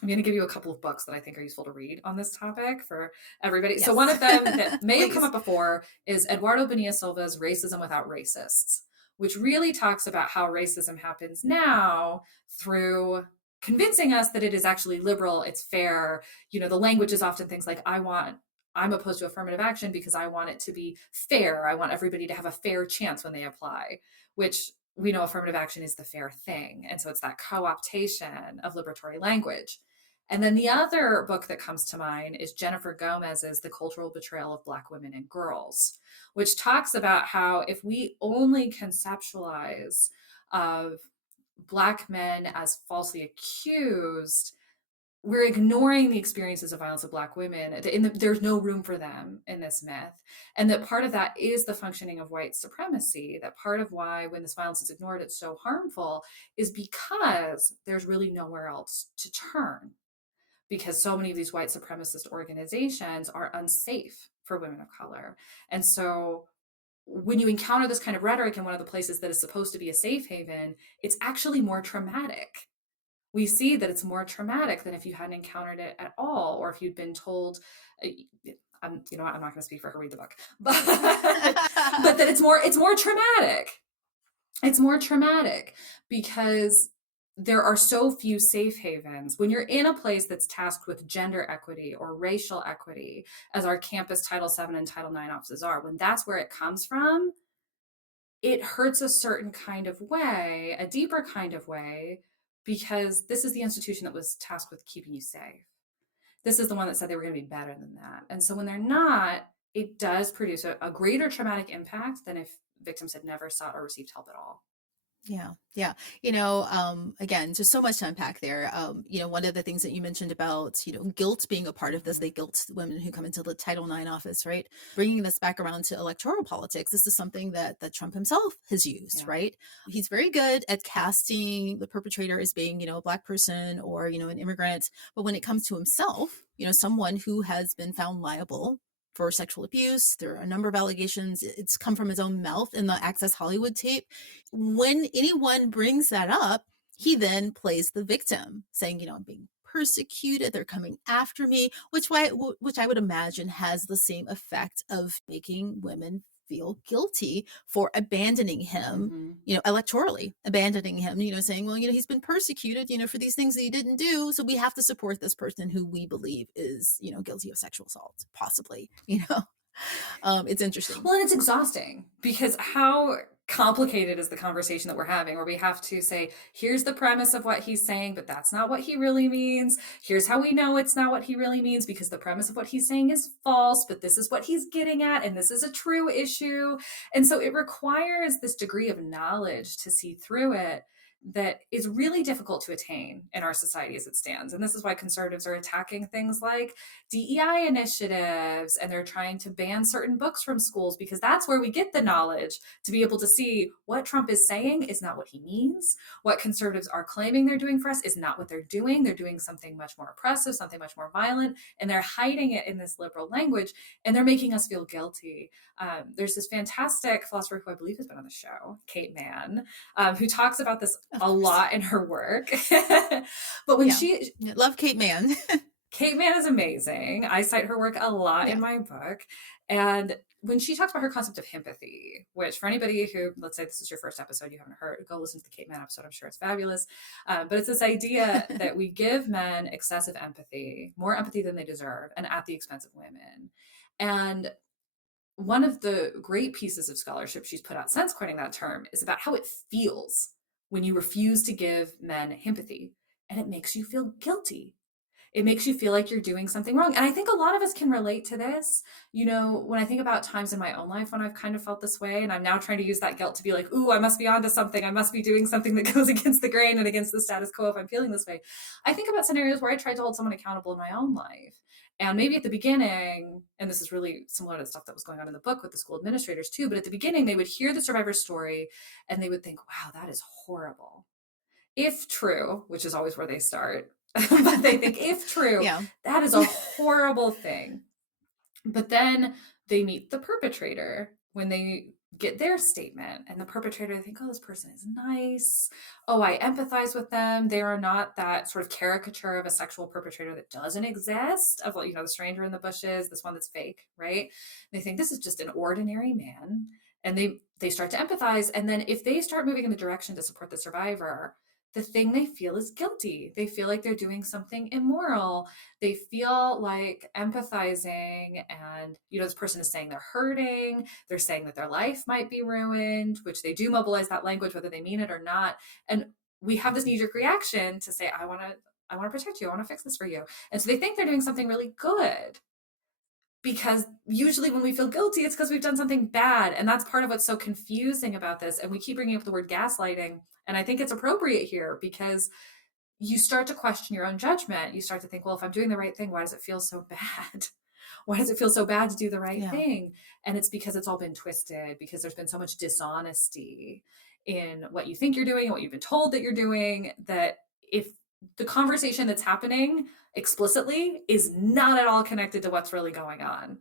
I'm going to give you a couple of books that I think are useful to read on this topic for everybody. Yes. So one of them that may have come up before is Eduardo Bonilla Silva's Racism Without Racists, which really talks about how racism happens now through convincing us that it is actually liberal, it's fair. The language is often things like, I'm opposed to affirmative action because I want it to be fair. I want everybody to have a fair chance when they apply, which we know affirmative action is the fair thing. And so it's that co-optation of liberatory language. And then the other book that comes to mind is Jennifer Gomez's The Cultural Betrayal of Black Women and Girls, which talks about how if we only conceptualize of Black men as falsely accused, we're ignoring the experiences of violence of Black women. There's no room for them in this myth. And that part of that is the functioning of white supremacy, that part of why when this violence is ignored, it's so harmful, is because there's really nowhere else to turn, because so many of these white supremacist organizations are unsafe for women of color. And so when you encounter this kind of rhetoric in one of the places that is supposed to be a safe haven, it's actually more traumatic. We see that it's more traumatic than if you hadn't encountered it at all, or if you'd been told, you know what, I'm not going to speak for her, read the book, but that it's more traumatic. It's more traumatic because there are so few safe havens. When you're in a place that's tasked with gender equity or racial equity, as our campus Title VII and Title IX offices are, when that's where it comes from, it hurts a certain kind of way, a deeper kind of way, because this is the institution that was tasked with keeping you safe. This is the one that said they were going to be better than that. And so when they're not, it does produce a greater traumatic impact than if victims had never sought or received help at all. Yeah, yeah. Again, just so much to unpack there. One of the things that you mentioned about, guilt being a part of this, they guilt women who come into the Title IX office, right? Bringing this back around to electoral politics, this is something that Trump himself has used, right? He's very good at casting the perpetrator as being, a Black person or, an immigrant. But when it comes to himself, someone who has been found liable for sexual abuse. There are a number of allegations. It's come from his own mouth in the Access Hollywood tape. When anyone brings that up, he then plays the victim, saying, I'm being persecuted, they're coming after me, which I would imagine has the same effect of making women feel guilty for abandoning him, electorally abandoning him, saying, well, he's been persecuted, for these things that he didn't do. So we have to support this person who we believe is, guilty of sexual assault, possibly, it's interesting. Well, and it's exhausting because how complicated is the conversation that we're having, where we have to say, here's the premise of what he's saying, but that's not what he really means. Here's how we know it's not what he really means, because the premise of what he's saying is false, but this is what he's getting at, and this is a true issue. And so it requires this degree of knowledge to see through it that is really difficult to attain in our society as it stands. And this is why conservatives are attacking things like DEI initiatives, and they're trying to ban certain books from schools, because that's where we get the knowledge to be able to see what Trump is saying is not what he means. What conservatives are claiming they're doing for us is not what they're doing. They're doing something much more oppressive, something much more violent, and they're hiding it in this liberal language, and they're making us feel guilty. There's this fantastic philosopher who I believe has been on the show, Kate Mann, who talks about this a lot in her work. But when she love Kate Mann. Kate Mann is amazing. I cite her work a lot in my book. And when she talks about her concept of empathy, which for anybody who, let's say this is your first episode, you haven't heard, go listen to the Kate Mann episode. I'm sure it's fabulous. But it's this idea that we give men excessive empathy, more empathy than they deserve, and at the expense of women. And one of the great pieces of scholarship she's put out since coining that term is about how it feels when you refuse to give men empathy, and it makes you feel guilty. It makes you feel like you're doing something wrong. And I think a lot of us can relate to this. When I think about times in my own life when I've kind of felt this way, and I'm now trying to use that guilt to be like, ooh, I must be onto something. I must be doing something that goes against the grain and against the status quo if I'm feeling this way. I think about scenarios where I tried to hold someone accountable in my own life. And maybe at the beginning, and this is really similar to the stuff that was going on in the book with the school administrators too, but at the beginning, they would hear the survivor's story and they would think, wow, that is horrible. If true, which is always where they start, but they think if true, that is a horrible thing. But then they meet the perpetrator when they get their statement, and the perpetrator, they think, oh, this person is nice. Oh, I empathize with them. They are not that sort of caricature of a sexual perpetrator that doesn't exist, of, the stranger in the bushes, this one that's fake, right? They think this is just an ordinary man. And they start to empathize. And then if they start moving in the direction to support the survivor, the thing they feel is guilty. They feel like they're doing something immoral. They feel like empathizing, and, this person is saying they're hurting. They're saying that their life might be ruined, which they do mobilize that language, whether they mean it or not. And we have this knee-jerk reaction to say, I want to protect you. I want to fix this for you. And so they think they're doing something really good, because usually when we feel guilty, it's because we've done something bad. And that's part of what's so confusing about this. And we keep bringing up the word gaslighting. And I think it's appropriate here because you start to question your own judgment. You start to think, well, if I'm doing the right thing, why does it feel so bad? Why does it feel so bad to do the right Yeah. thing? And it's because it's all been twisted, because there's been so much dishonesty in what you think you're doing and what you've been told that you're doing, that if the conversation that's happening explicitly is not at all connected to what's really going on.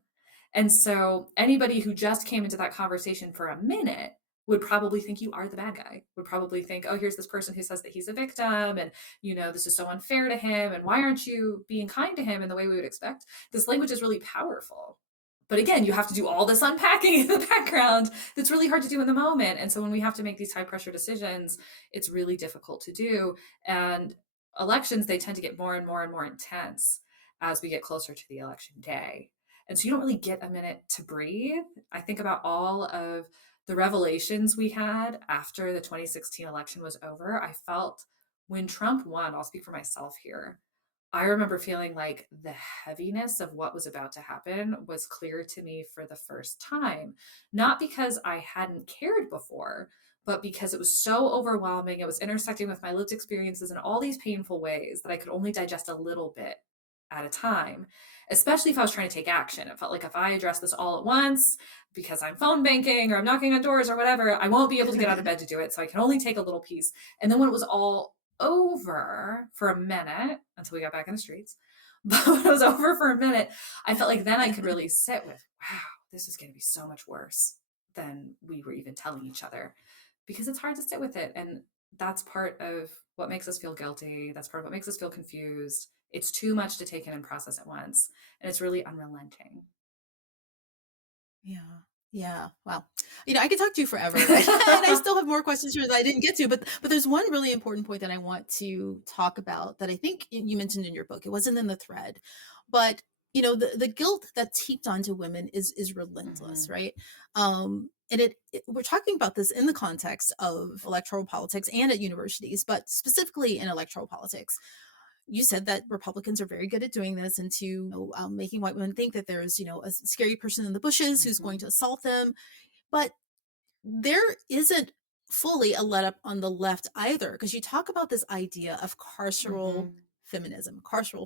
And so anybody who just came into that conversation for a minute would probably think you are the bad guy, would probably think, oh, here's this person who says that he's a victim, and, this is so unfair to him, and why aren't you being kind to him in the way we would expect? This language is really powerful. But again, you have to do all this unpacking in the background that's really hard to do in the moment. And so when we have to make these high pressure decisions, it's really difficult to do. And elections, they tend to get more and more and more intense as we get closer to the election day. And so you don't really get a minute to breathe. I think about all of the revelations we had after the 2016 election was over. I felt when Trump won, I'll speak for myself here, I remember feeling like the heaviness of what was about to happen was clear to me for the first time. Not because I hadn't cared before, but because it was so overwhelming. It was intersecting with my lived experiences in all these painful ways that I could only digest a little bit at a time, especially if I was trying to take action. It felt like if I address this all at once, because I'm phone banking or I'm knocking on doors or whatever, I won't be able to get out of bed to do it. So I can only take a little piece. And then when it was all over for a minute, until we got back in the streets, but when it was over for a minute, I felt like then I could really sit with, wow, this is going to be so much worse than we were even telling each other, because it's hard to sit with it. And that's part of what makes us feel guilty. That's part of what makes us feel confused. It's too much to take in and process at once. And it's really unrelenting. Yeah. Yeah. Wow. I could talk to you forever, and I still have more questions here that I didn't get to, but there's one really important point that I want to talk about that I think you mentioned in your book. It wasn't in the thread, but the guilt that's heaped onto women is relentless, Mm-hmm. right? And we're talking about this in the context of electoral politics and at universities, but specifically in electoral politics. You said that Republicans are very good at doing this, and to making white women think that there's a scary person in the bushes who's going to assault them. But there isn't fully a let up on the left either, because you talk about this idea of Mm-hmm. carceral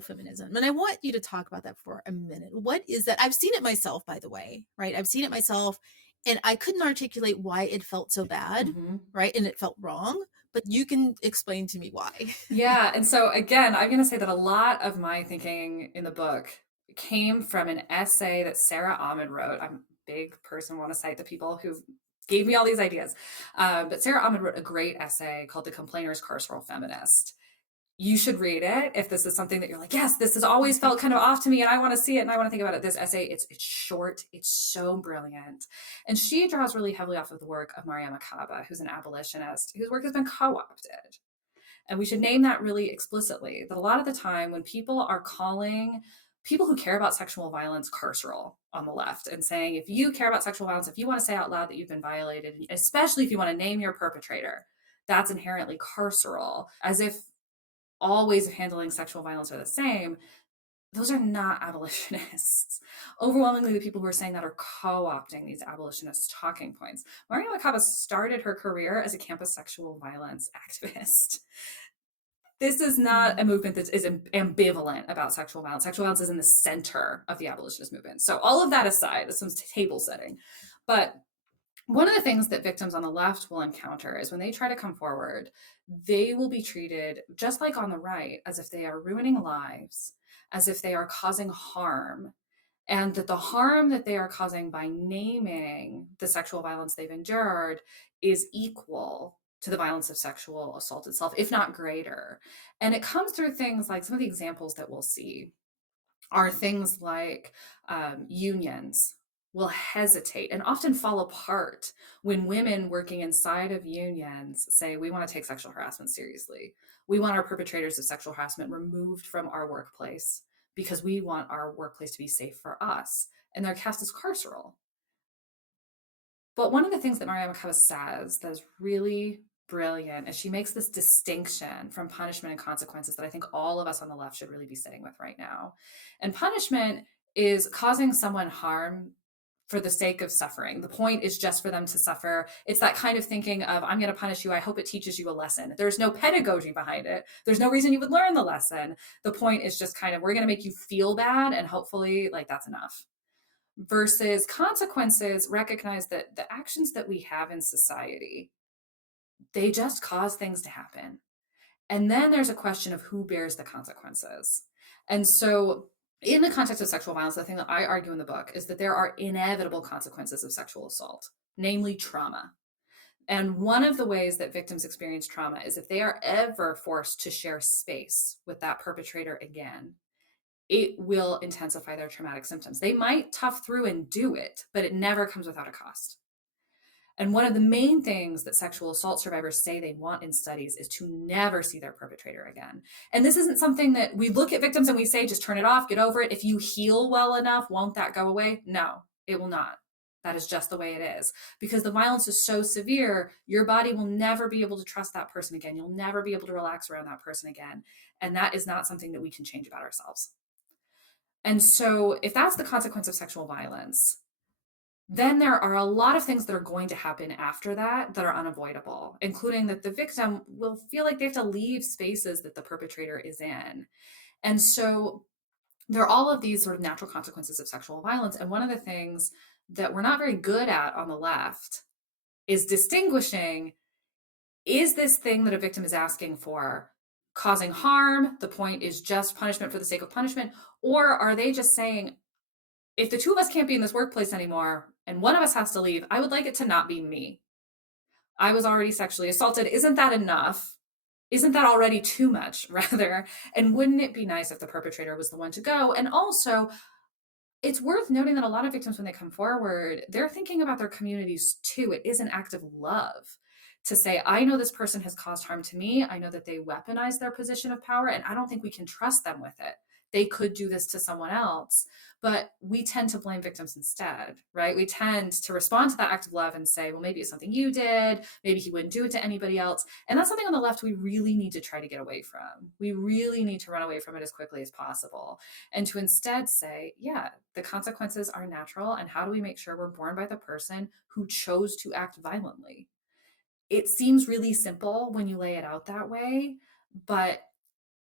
feminism. And I want you to talk about that for a minute. What is that? I've seen it myself, by the way, right? I've seen it myself, and I couldn't articulate why it felt so bad, Mm-hmm. right? And it felt wrong, but you can explain to me why. Yeah. And so, again, I'm going to say that a lot of my thinking in the book came from an essay that Sarah Ahmed wrote. I'm a big person, want to cite the people who gave me all these ideas. But Sarah Ahmed wrote a great essay called The Complainer's Carceral Feminist. You should read it if this is something that you're like, yes, this has always felt kind of off to me and I want to see it and I want to think about it. This essay, it's short, it's so brilliant. And she draws really heavily off of the work of Mariama Kaba, who's an abolitionist whose work has been co-opted. And we should name that really explicitly, that a lot of the time when people are calling people who care about sexual violence carceral on the left and saying, if you care about sexual violence, if you want to say out loud that you've been violated, especially if you want to name your perpetrator, that's inherently carceral, as if all ways of handling sexual violence are the same. Those are not abolitionists. Overwhelmingly, the people who are saying that are co-opting these abolitionist talking points. Mariama Kaba started her career as a campus sexual violence activist. This is not a movement that is ambivalent about sexual violence. Sexual violence is in the center of the abolitionist movement. So all of that aside, some table setting. But one of the things that victims on the left will encounter is when they try to come forward, they will be treated just like on the right, as if they are ruining lives, as if they are causing harm, and that the harm that they are causing by naming the sexual violence they've endured is equal to the violence of sexual assault itself, if not greater. And it comes through things like some of the examples that we'll see are things like unions will hesitate and often fall apart when women working inside of unions say, we want to take sexual harassment seriously. We want our perpetrators of sexual harassment removed from our workplace because we want our workplace to be safe for us. And they're cast as carceral. But one of the things that Mariama Kaba says that is really brilliant. And she makes this distinction from punishment and consequences that I think all of us on the left should really be sitting with right now. And punishment is causing someone harm for the sake of suffering. The point is just for them to suffer. It's that kind of thinking of, I'm going to punish you. I hope it teaches you a lesson. There's no pedagogy behind it. There's no reason you would learn the lesson. The point is just kind of, we're going to make you feel bad, and hopefully like that's enough. Versus consequences recognize that the actions that we have in society, they just cause things to happen. And then there's a question of who bears the consequences. And so in the context of sexual violence, the thing that I argue in the book is that there are inevitable consequences of sexual assault, namely trauma. And one of the ways that victims experience trauma is if they are ever forced to share space with that perpetrator again, it will intensify their traumatic symptoms. They might tough through and do it, but it never comes without a cost. And one of the main things that sexual assault survivors say they want in studies is to never see their perpetrator again. And this isn't something that we look at victims and we say, just turn it off, get over it. If you heal well enough, won't that go away? No, it will not. That is just the way it is. Because the violence is so severe, your body will never be able to trust that person again. You'll never be able to relax around that person again. And that is not something that we can change about ourselves. And so if that's the consequence of sexual violence, then there are a lot of things that are going to happen after that are unavoidable, including that the victim will feel like they have to leave spaces that the perpetrator is in. And so there are all of these sort of natural consequences of sexual violence. And one of the things that we're not very good at on the left is distinguishing, is this thing that a victim is asking for causing harm? The point is just punishment for the sake of punishment. Or are they just saying, if the two of us can't be in this workplace anymore and one of us has to leave, I would like it to not be me. I was already sexually assaulted. Isn't that enough? Isn't that already too much, rather? And wouldn't it be nice if the perpetrator was the one to go? And also, it's worth noting that a lot of victims, when they come forward, they're thinking about their communities too. It is an act of love to say, I know this person has caused harm to me. I know that they weaponize their position of power, and I don't think we can trust them with it. They could do this to someone else, but we tend to blame victims instead, right? We tend to respond to that act of love and say, well, maybe it's something you did. Maybe he wouldn't do it to anybody else. And that's something on the left we really need to try to get away from. We really need to run away from it as quickly as possible, and to instead say, yeah, the consequences are natural. And how do we make sure we're borne by the person who chose to act violently? It seems really simple when you lay it out that way, but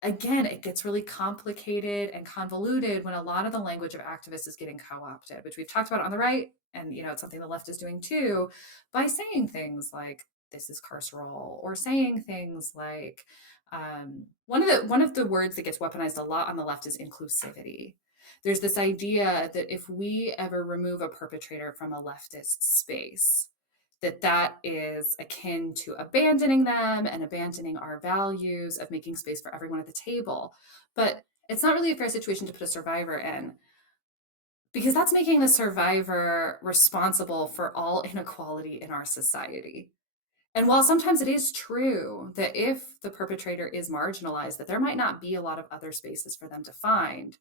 again, it gets really complicated and convoluted when a lot of the language of activists is getting co-opted, which we've talked about on the right. And, it's something the left is doing too, by saying things like, this is carceral, or saying things like, one of the words that gets weaponized a lot on the left is inclusivity. There's this idea that if we ever remove a perpetrator from a leftist space, that is akin to abandoning them and abandoning our values of making space for everyone at the table. But it's not really a fair situation to put a survivor in, because that's making the survivor responsible for all inequality in our society. And while sometimes it is true that if the perpetrator is marginalized, that there might not be a lot of other spaces for them to find,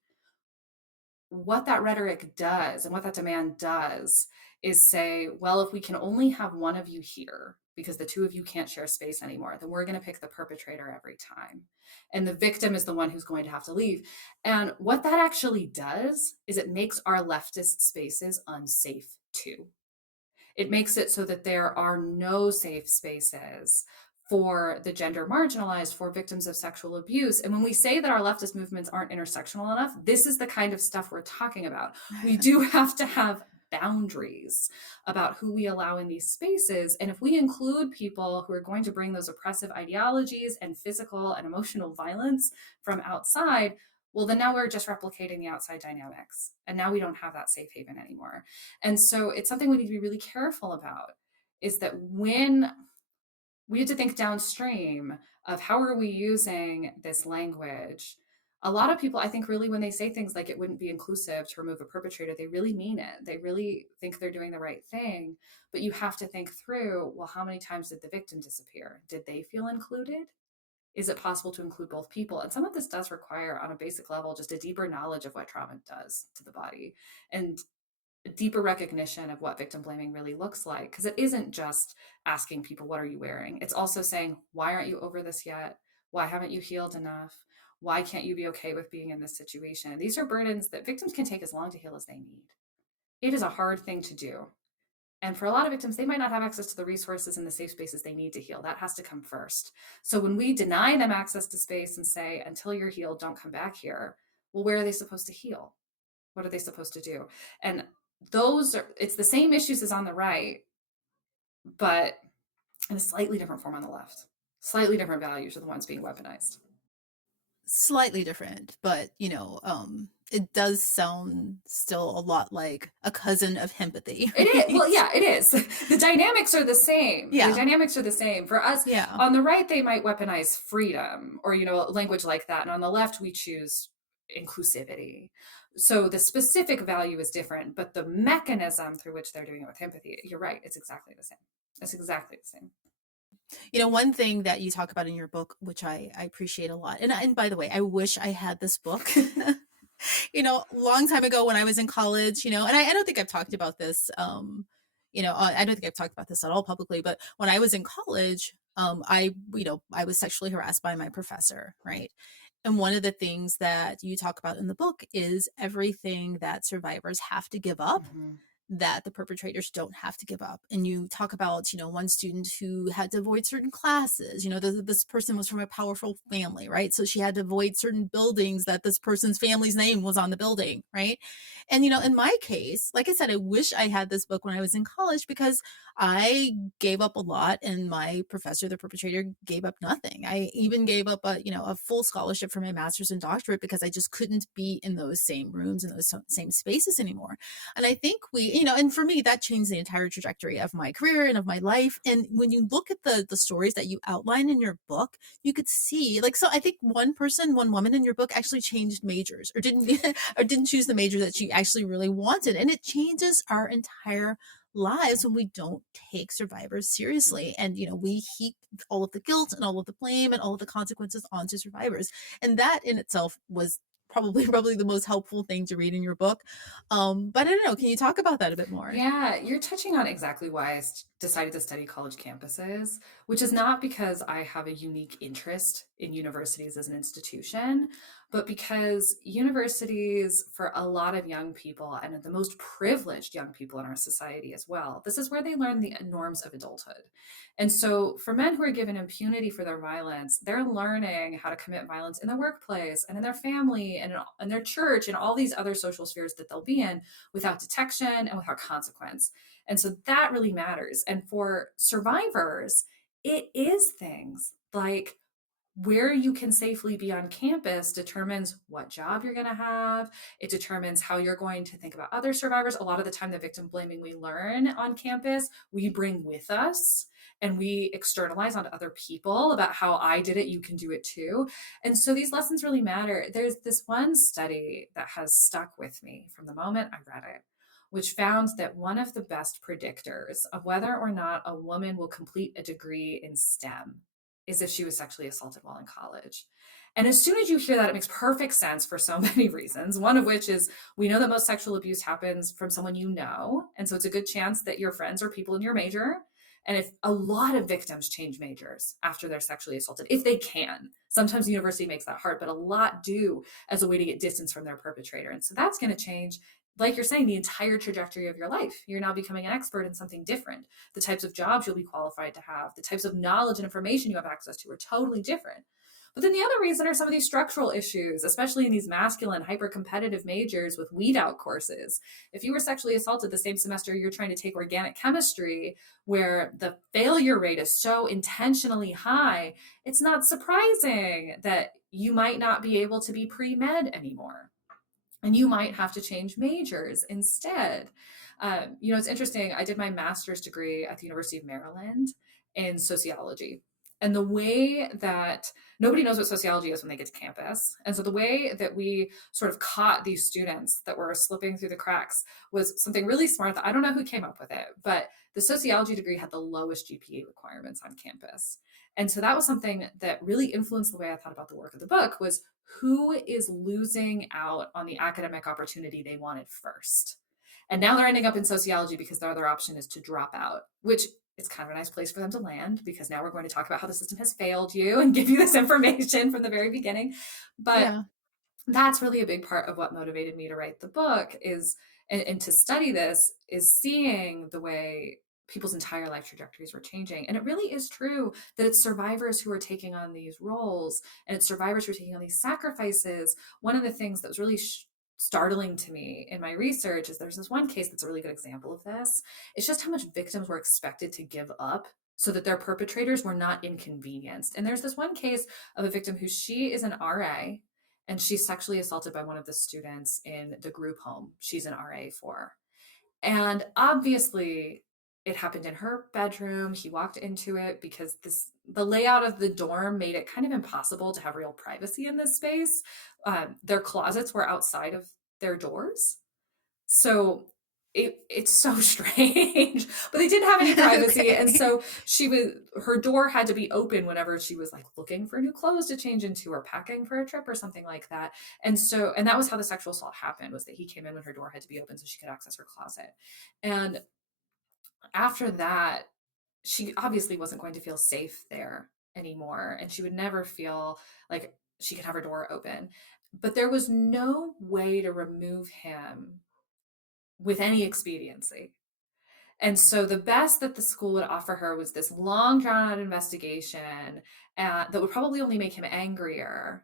what that rhetoric does and what that demand does is say, well, if we can only have one of you here because the two of you can't share space anymore, then we're going to pick the perpetrator every time. And the victim is the one who's going to have to leave. And what that actually does is it makes our leftist spaces unsafe too. It makes it so that there are no safe spaces for the gender marginalized, for victims of sexual abuse. And when we say that our leftist movements aren't intersectional enough, this is the kind of stuff we're talking about. We do have to have boundaries about who we allow in these spaces. And if we include people who are going to bring those oppressive ideologies and physical and emotional violence from outside, well, then now we're just replicating the outside dynamics. And now we don't have that safe haven anymore. And so it's something we need to be really careful about, is that when we have to think downstream of how are we using this language. A lot of people, I think, really, when they say things like it wouldn't be inclusive to remove a perpetrator, they really mean it. They really think they're doing the right thing. But you have to think through, well, how many times did the victim disappear? Did they feel included? Is it possible to include both people? And some of this does require, on a basic level, just a deeper knowledge of what trauma does to the body. And deeper recognition of what victim blaming really looks like. Because it isn't just asking people, what are you wearing? It's also saying, why aren't you over this yet? Why haven't you healed enough? Why can't you be okay with being in this situation? These are burdens that victims can take as long to heal as they need. It is a hard thing to do. And for a lot of victims, they might not have access to the resources and the safe spaces they need to heal. That has to come first. So when we deny them access to space and say, until you're healed, don't come back here, well, where are they supposed to heal? What are they supposed to do? And it's the same issues as on the right, but in a slightly different form on the left. Slightly different values are the ones being weaponized. Slightly different, but it does sound still a lot like a cousin of empathy. Right? It is. Well, yeah, it is. The dynamics are the same. Yeah. The dynamics are the same. For us, on the right, they might weaponize freedom or, language like that. And on the left, we choose inclusivity. So the specific value is different, but the mechanism through which they're doing it with empathy, you're right, it's exactly the same. It's exactly the same. One thing that you talk about in your book, which I appreciate a lot, and by the way, I wish I had this book, long time ago when I was in college, and I don't think I've talked about this, I don't think I've talked about this at all publicly, but when I was in college, I was sexually harassed by my professor, right? And one of the things that you talk about in the book is everything that survivors have to give up, that the perpetrators don't have to give up. And you talk about, one student who had to avoid certain classes. This person was from a powerful family, right? So she had to avoid certain buildings that this person's family's name was on the building, right? And, in my case, like I said, I wish I had this book when I was in college because I gave up a lot and my professor, the perpetrator, gave up nothing. I even gave up a full scholarship for my master's and doctorate because I just couldn't be in those same rooms and those same spaces anymore. And I think and for me, that changed the entire trajectory of my career and of my life. And when you look at the stories that you outline in your book, you could see, so I think one woman in your book actually changed majors or didn't choose the major that she actually really wanted. And it changes our entire lives when we don't take survivors seriously. And, we heap all of the guilt and all of the blame and all of the consequences onto survivors. And that in itself was probably the most helpful thing to read in your book. But I don't know, can you talk about that a bit more? Yeah, you're touching on exactly why I decided to study college campuses, which is not because I have a unique interest in universities as an institution, but because universities, for a lot of young people and the most privileged young people in our society as well, this is where they learn the norms of adulthood. And so for men who are given impunity for their violence, they're learning how to commit violence in their workplace and in their family and in their church and all these other social spheres that they'll be in without detection and without consequence. And so that really matters. And for survivors, it is things like where you can safely be on campus determines what job you're going to have. It determines how you're going to think about other survivors. A lot of the time, the victim blaming we learn on campus, we bring with us and we externalize onto other people about how I did it, you can do it too. And so these lessons really matter. There's this one study that has stuck with me from the moment I read it, which found that one of the best predictors of whether or not a woman will complete a degree in STEM is if she was sexually assaulted while in college. And as soon as you hear that, it makes perfect sense for so many reasons. One of which is we know that most sexual abuse happens from someone you know. And so it's a good chance that your friends are people in your major. And if a lot of victims change majors after they're sexually assaulted, if they can, sometimes the university makes that hard, but a lot do as a way to get distance from their perpetrator. And so that's going to change, like you're saying, the entire trajectory of your life. You're now becoming an expert in something different. The types of jobs you'll be qualified to have, the types of knowledge and information you have access to are totally different. But then the other reason are some of these structural issues, especially in these masculine, hyper-competitive majors with weed-out courses. If you were sexually assaulted the same semester you're trying to take organic chemistry, where the failure rate is so intentionally high, it's not surprising that you might not be able to be pre-med anymore. And you might have to change majors instead. It's interesting. I did my master's degree at the University of Maryland in sociology. And the way that nobody knows what sociology is when they get to campus. And so the way that we sort of caught these students that were slipping through the cracks was something really smart that I don't know who came up with it, but the sociology degree had the lowest GPA requirements on campus. And so that was something that really influenced the way I thought about the work of the book was who is losing out on the academic opportunity they wanted first. And now they're ending up in sociology because their other option is to drop out, which is kind of a nice place for them to land, because now we're going to talk about how the system has failed you and give you this information from the very beginning. But that's really a big part of what motivated me to write the book, is and to study this, is seeing the way people's entire life trajectories were changing. And it really is true that it's survivors who are taking on these roles, and it's survivors who are taking on these sacrifices. One of the things that was really startling to me in my research is there's this one case that's a really good example of this. It's just how much victims were expected to give up so that their perpetrators were not inconvenienced. And there's this one case of a victim who, she is an RA, and she's sexually assaulted by one of the students in the group home she's an RA for. And obviously it happened in her bedroom. He walked into it because the layout of the dorm made it kind of impossible to have real privacy in this space. Their closets were outside of their doors. So it's so strange, but they didn't have any privacy. Okay. And so her door had to be open whenever she was like looking for new clothes to change into, or packing for a trip or something like that. And that was how the sexual assault happened, was that he came in when her door had to be open so she could access her closet. And after that, she obviously wasn't going to feel safe there anymore. And she would never feel like she could have her door open, but there was no way to remove him with any expediency. And so the best that the school would offer her was this long drawn out investigation that would probably only make him angrier.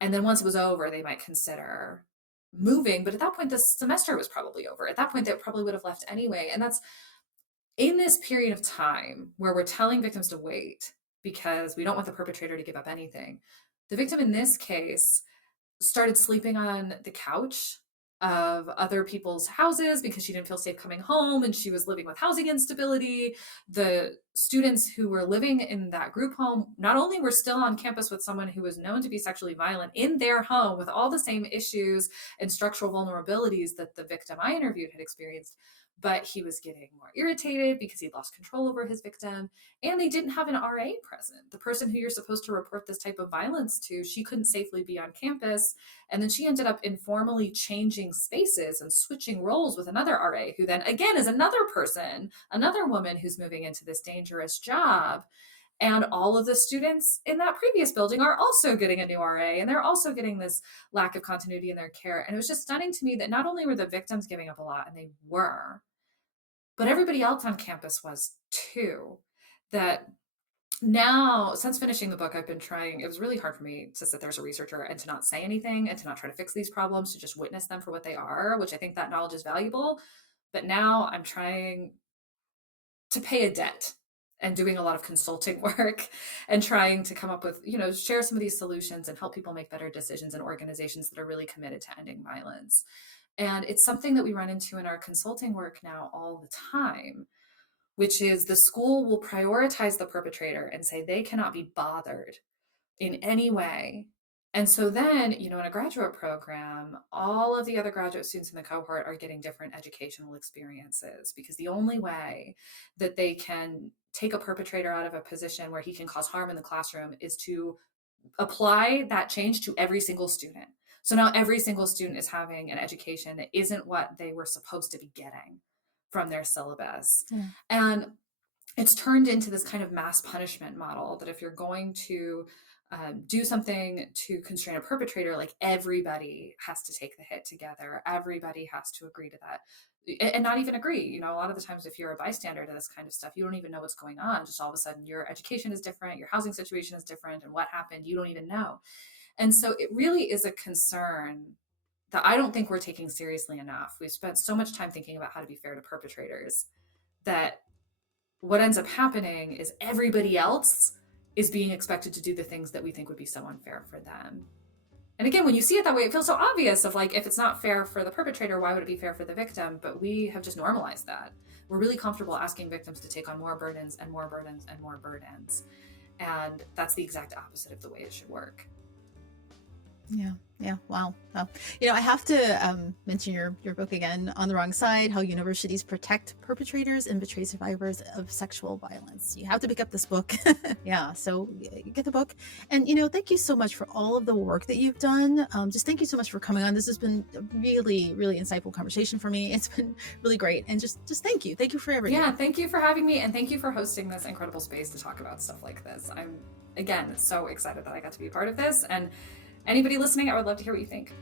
And then once it was over, they might consider moving. But at that point, the semester was probably over. At that point, they probably would have left anyway. And that's in this period of time where we're telling victims to wait because we don't want the perpetrator to give up anything. The victim in this case started sleeping on the couch of other people's houses because she didn't feel safe coming home, and she was living with housing instability. The students who were living in that group home not only were still on campus with someone who was known to be sexually violent in their home with all the same issues and structural vulnerabilities that the victim I interviewed had experienced, but he was getting more irritated because he'd lost control over his victim, and they didn't have an RA present. The person who you're supposed to report this type of violence to, she couldn't safely be on campus. And then she ended up informally changing spaces and switching roles with another RA, who then again is another person, another woman who's moving into this dangerous job. And all of the students in that previous building are also getting a new RA, and they're also getting this lack of continuity in their care. And it was just stunning to me that not only were the victims giving up a lot, and they were, but everybody else on campus was too. That now, since finishing the book, I've been trying, it was really hard for me to sit there as a researcher and to not say anything and to not try to fix these problems, to just witness them for what they are, which I think that knowledge is valuable. But now I'm trying to pay a debt and doing a lot of consulting work and trying to come up with, share some of these solutions and help people make better decisions in organizations that are really committed to ending violence. And it's something that we run into in our consulting work now all the time, which is the school will prioritize the perpetrator and say they cannot be bothered in any way. And so then, in a graduate program, all of the other graduate students in the cohort are getting different educational experiences, because the only way that they can take a perpetrator out of a position where he can cause harm in the classroom is to apply that change to every single student. So now every single student is having an education that isn't what they were supposed to be getting from their syllabus. Yeah. And it's turned into this kind of mass punishment model that if you're going to do something to constrain a perpetrator, like everybody has to take the hit together. Everybody has to agree to that. And not even agree. A lot of the times if you're a bystander to this kind of stuff, you don't even know what's going on. Just all of a sudden your education is different, your housing situation is different, and what happened, you don't even know. And so it really is a concern that I don't think we're taking seriously enough. We've spent so much time thinking about how to be fair to perpetrators that what ends up happening is everybody else is being expected to do the things that we think would be so unfair for them. And again, when you see it that way, it feels so obvious of like, if it's not fair for the perpetrator, why would it be fair for the victim? But we have just normalized that. We're really comfortable asking victims to take on more burdens and more burdens and more burdens. And that's the exact opposite of the way it should work. Yeah. Yeah. Wow. Wow. You know, I have to mention your book again, On the Wrong Side: How Universities Protect Perpetrators and Betray Survivors of Sexual Violence. You have to pick up this book. Yeah. So get the book. And, you know, thank you so much for all of the work that you've done. Just thank you so much for coming on. This has been a really, really insightful conversation for me. It's been really great. And just thank you. Thank you for everything. Yeah. Thank you for having me. And thank you for hosting this incredible space to talk about stuff like this. I'm, again, so excited that I got to be a part of this. And anybody listening, I would love to hear what you think.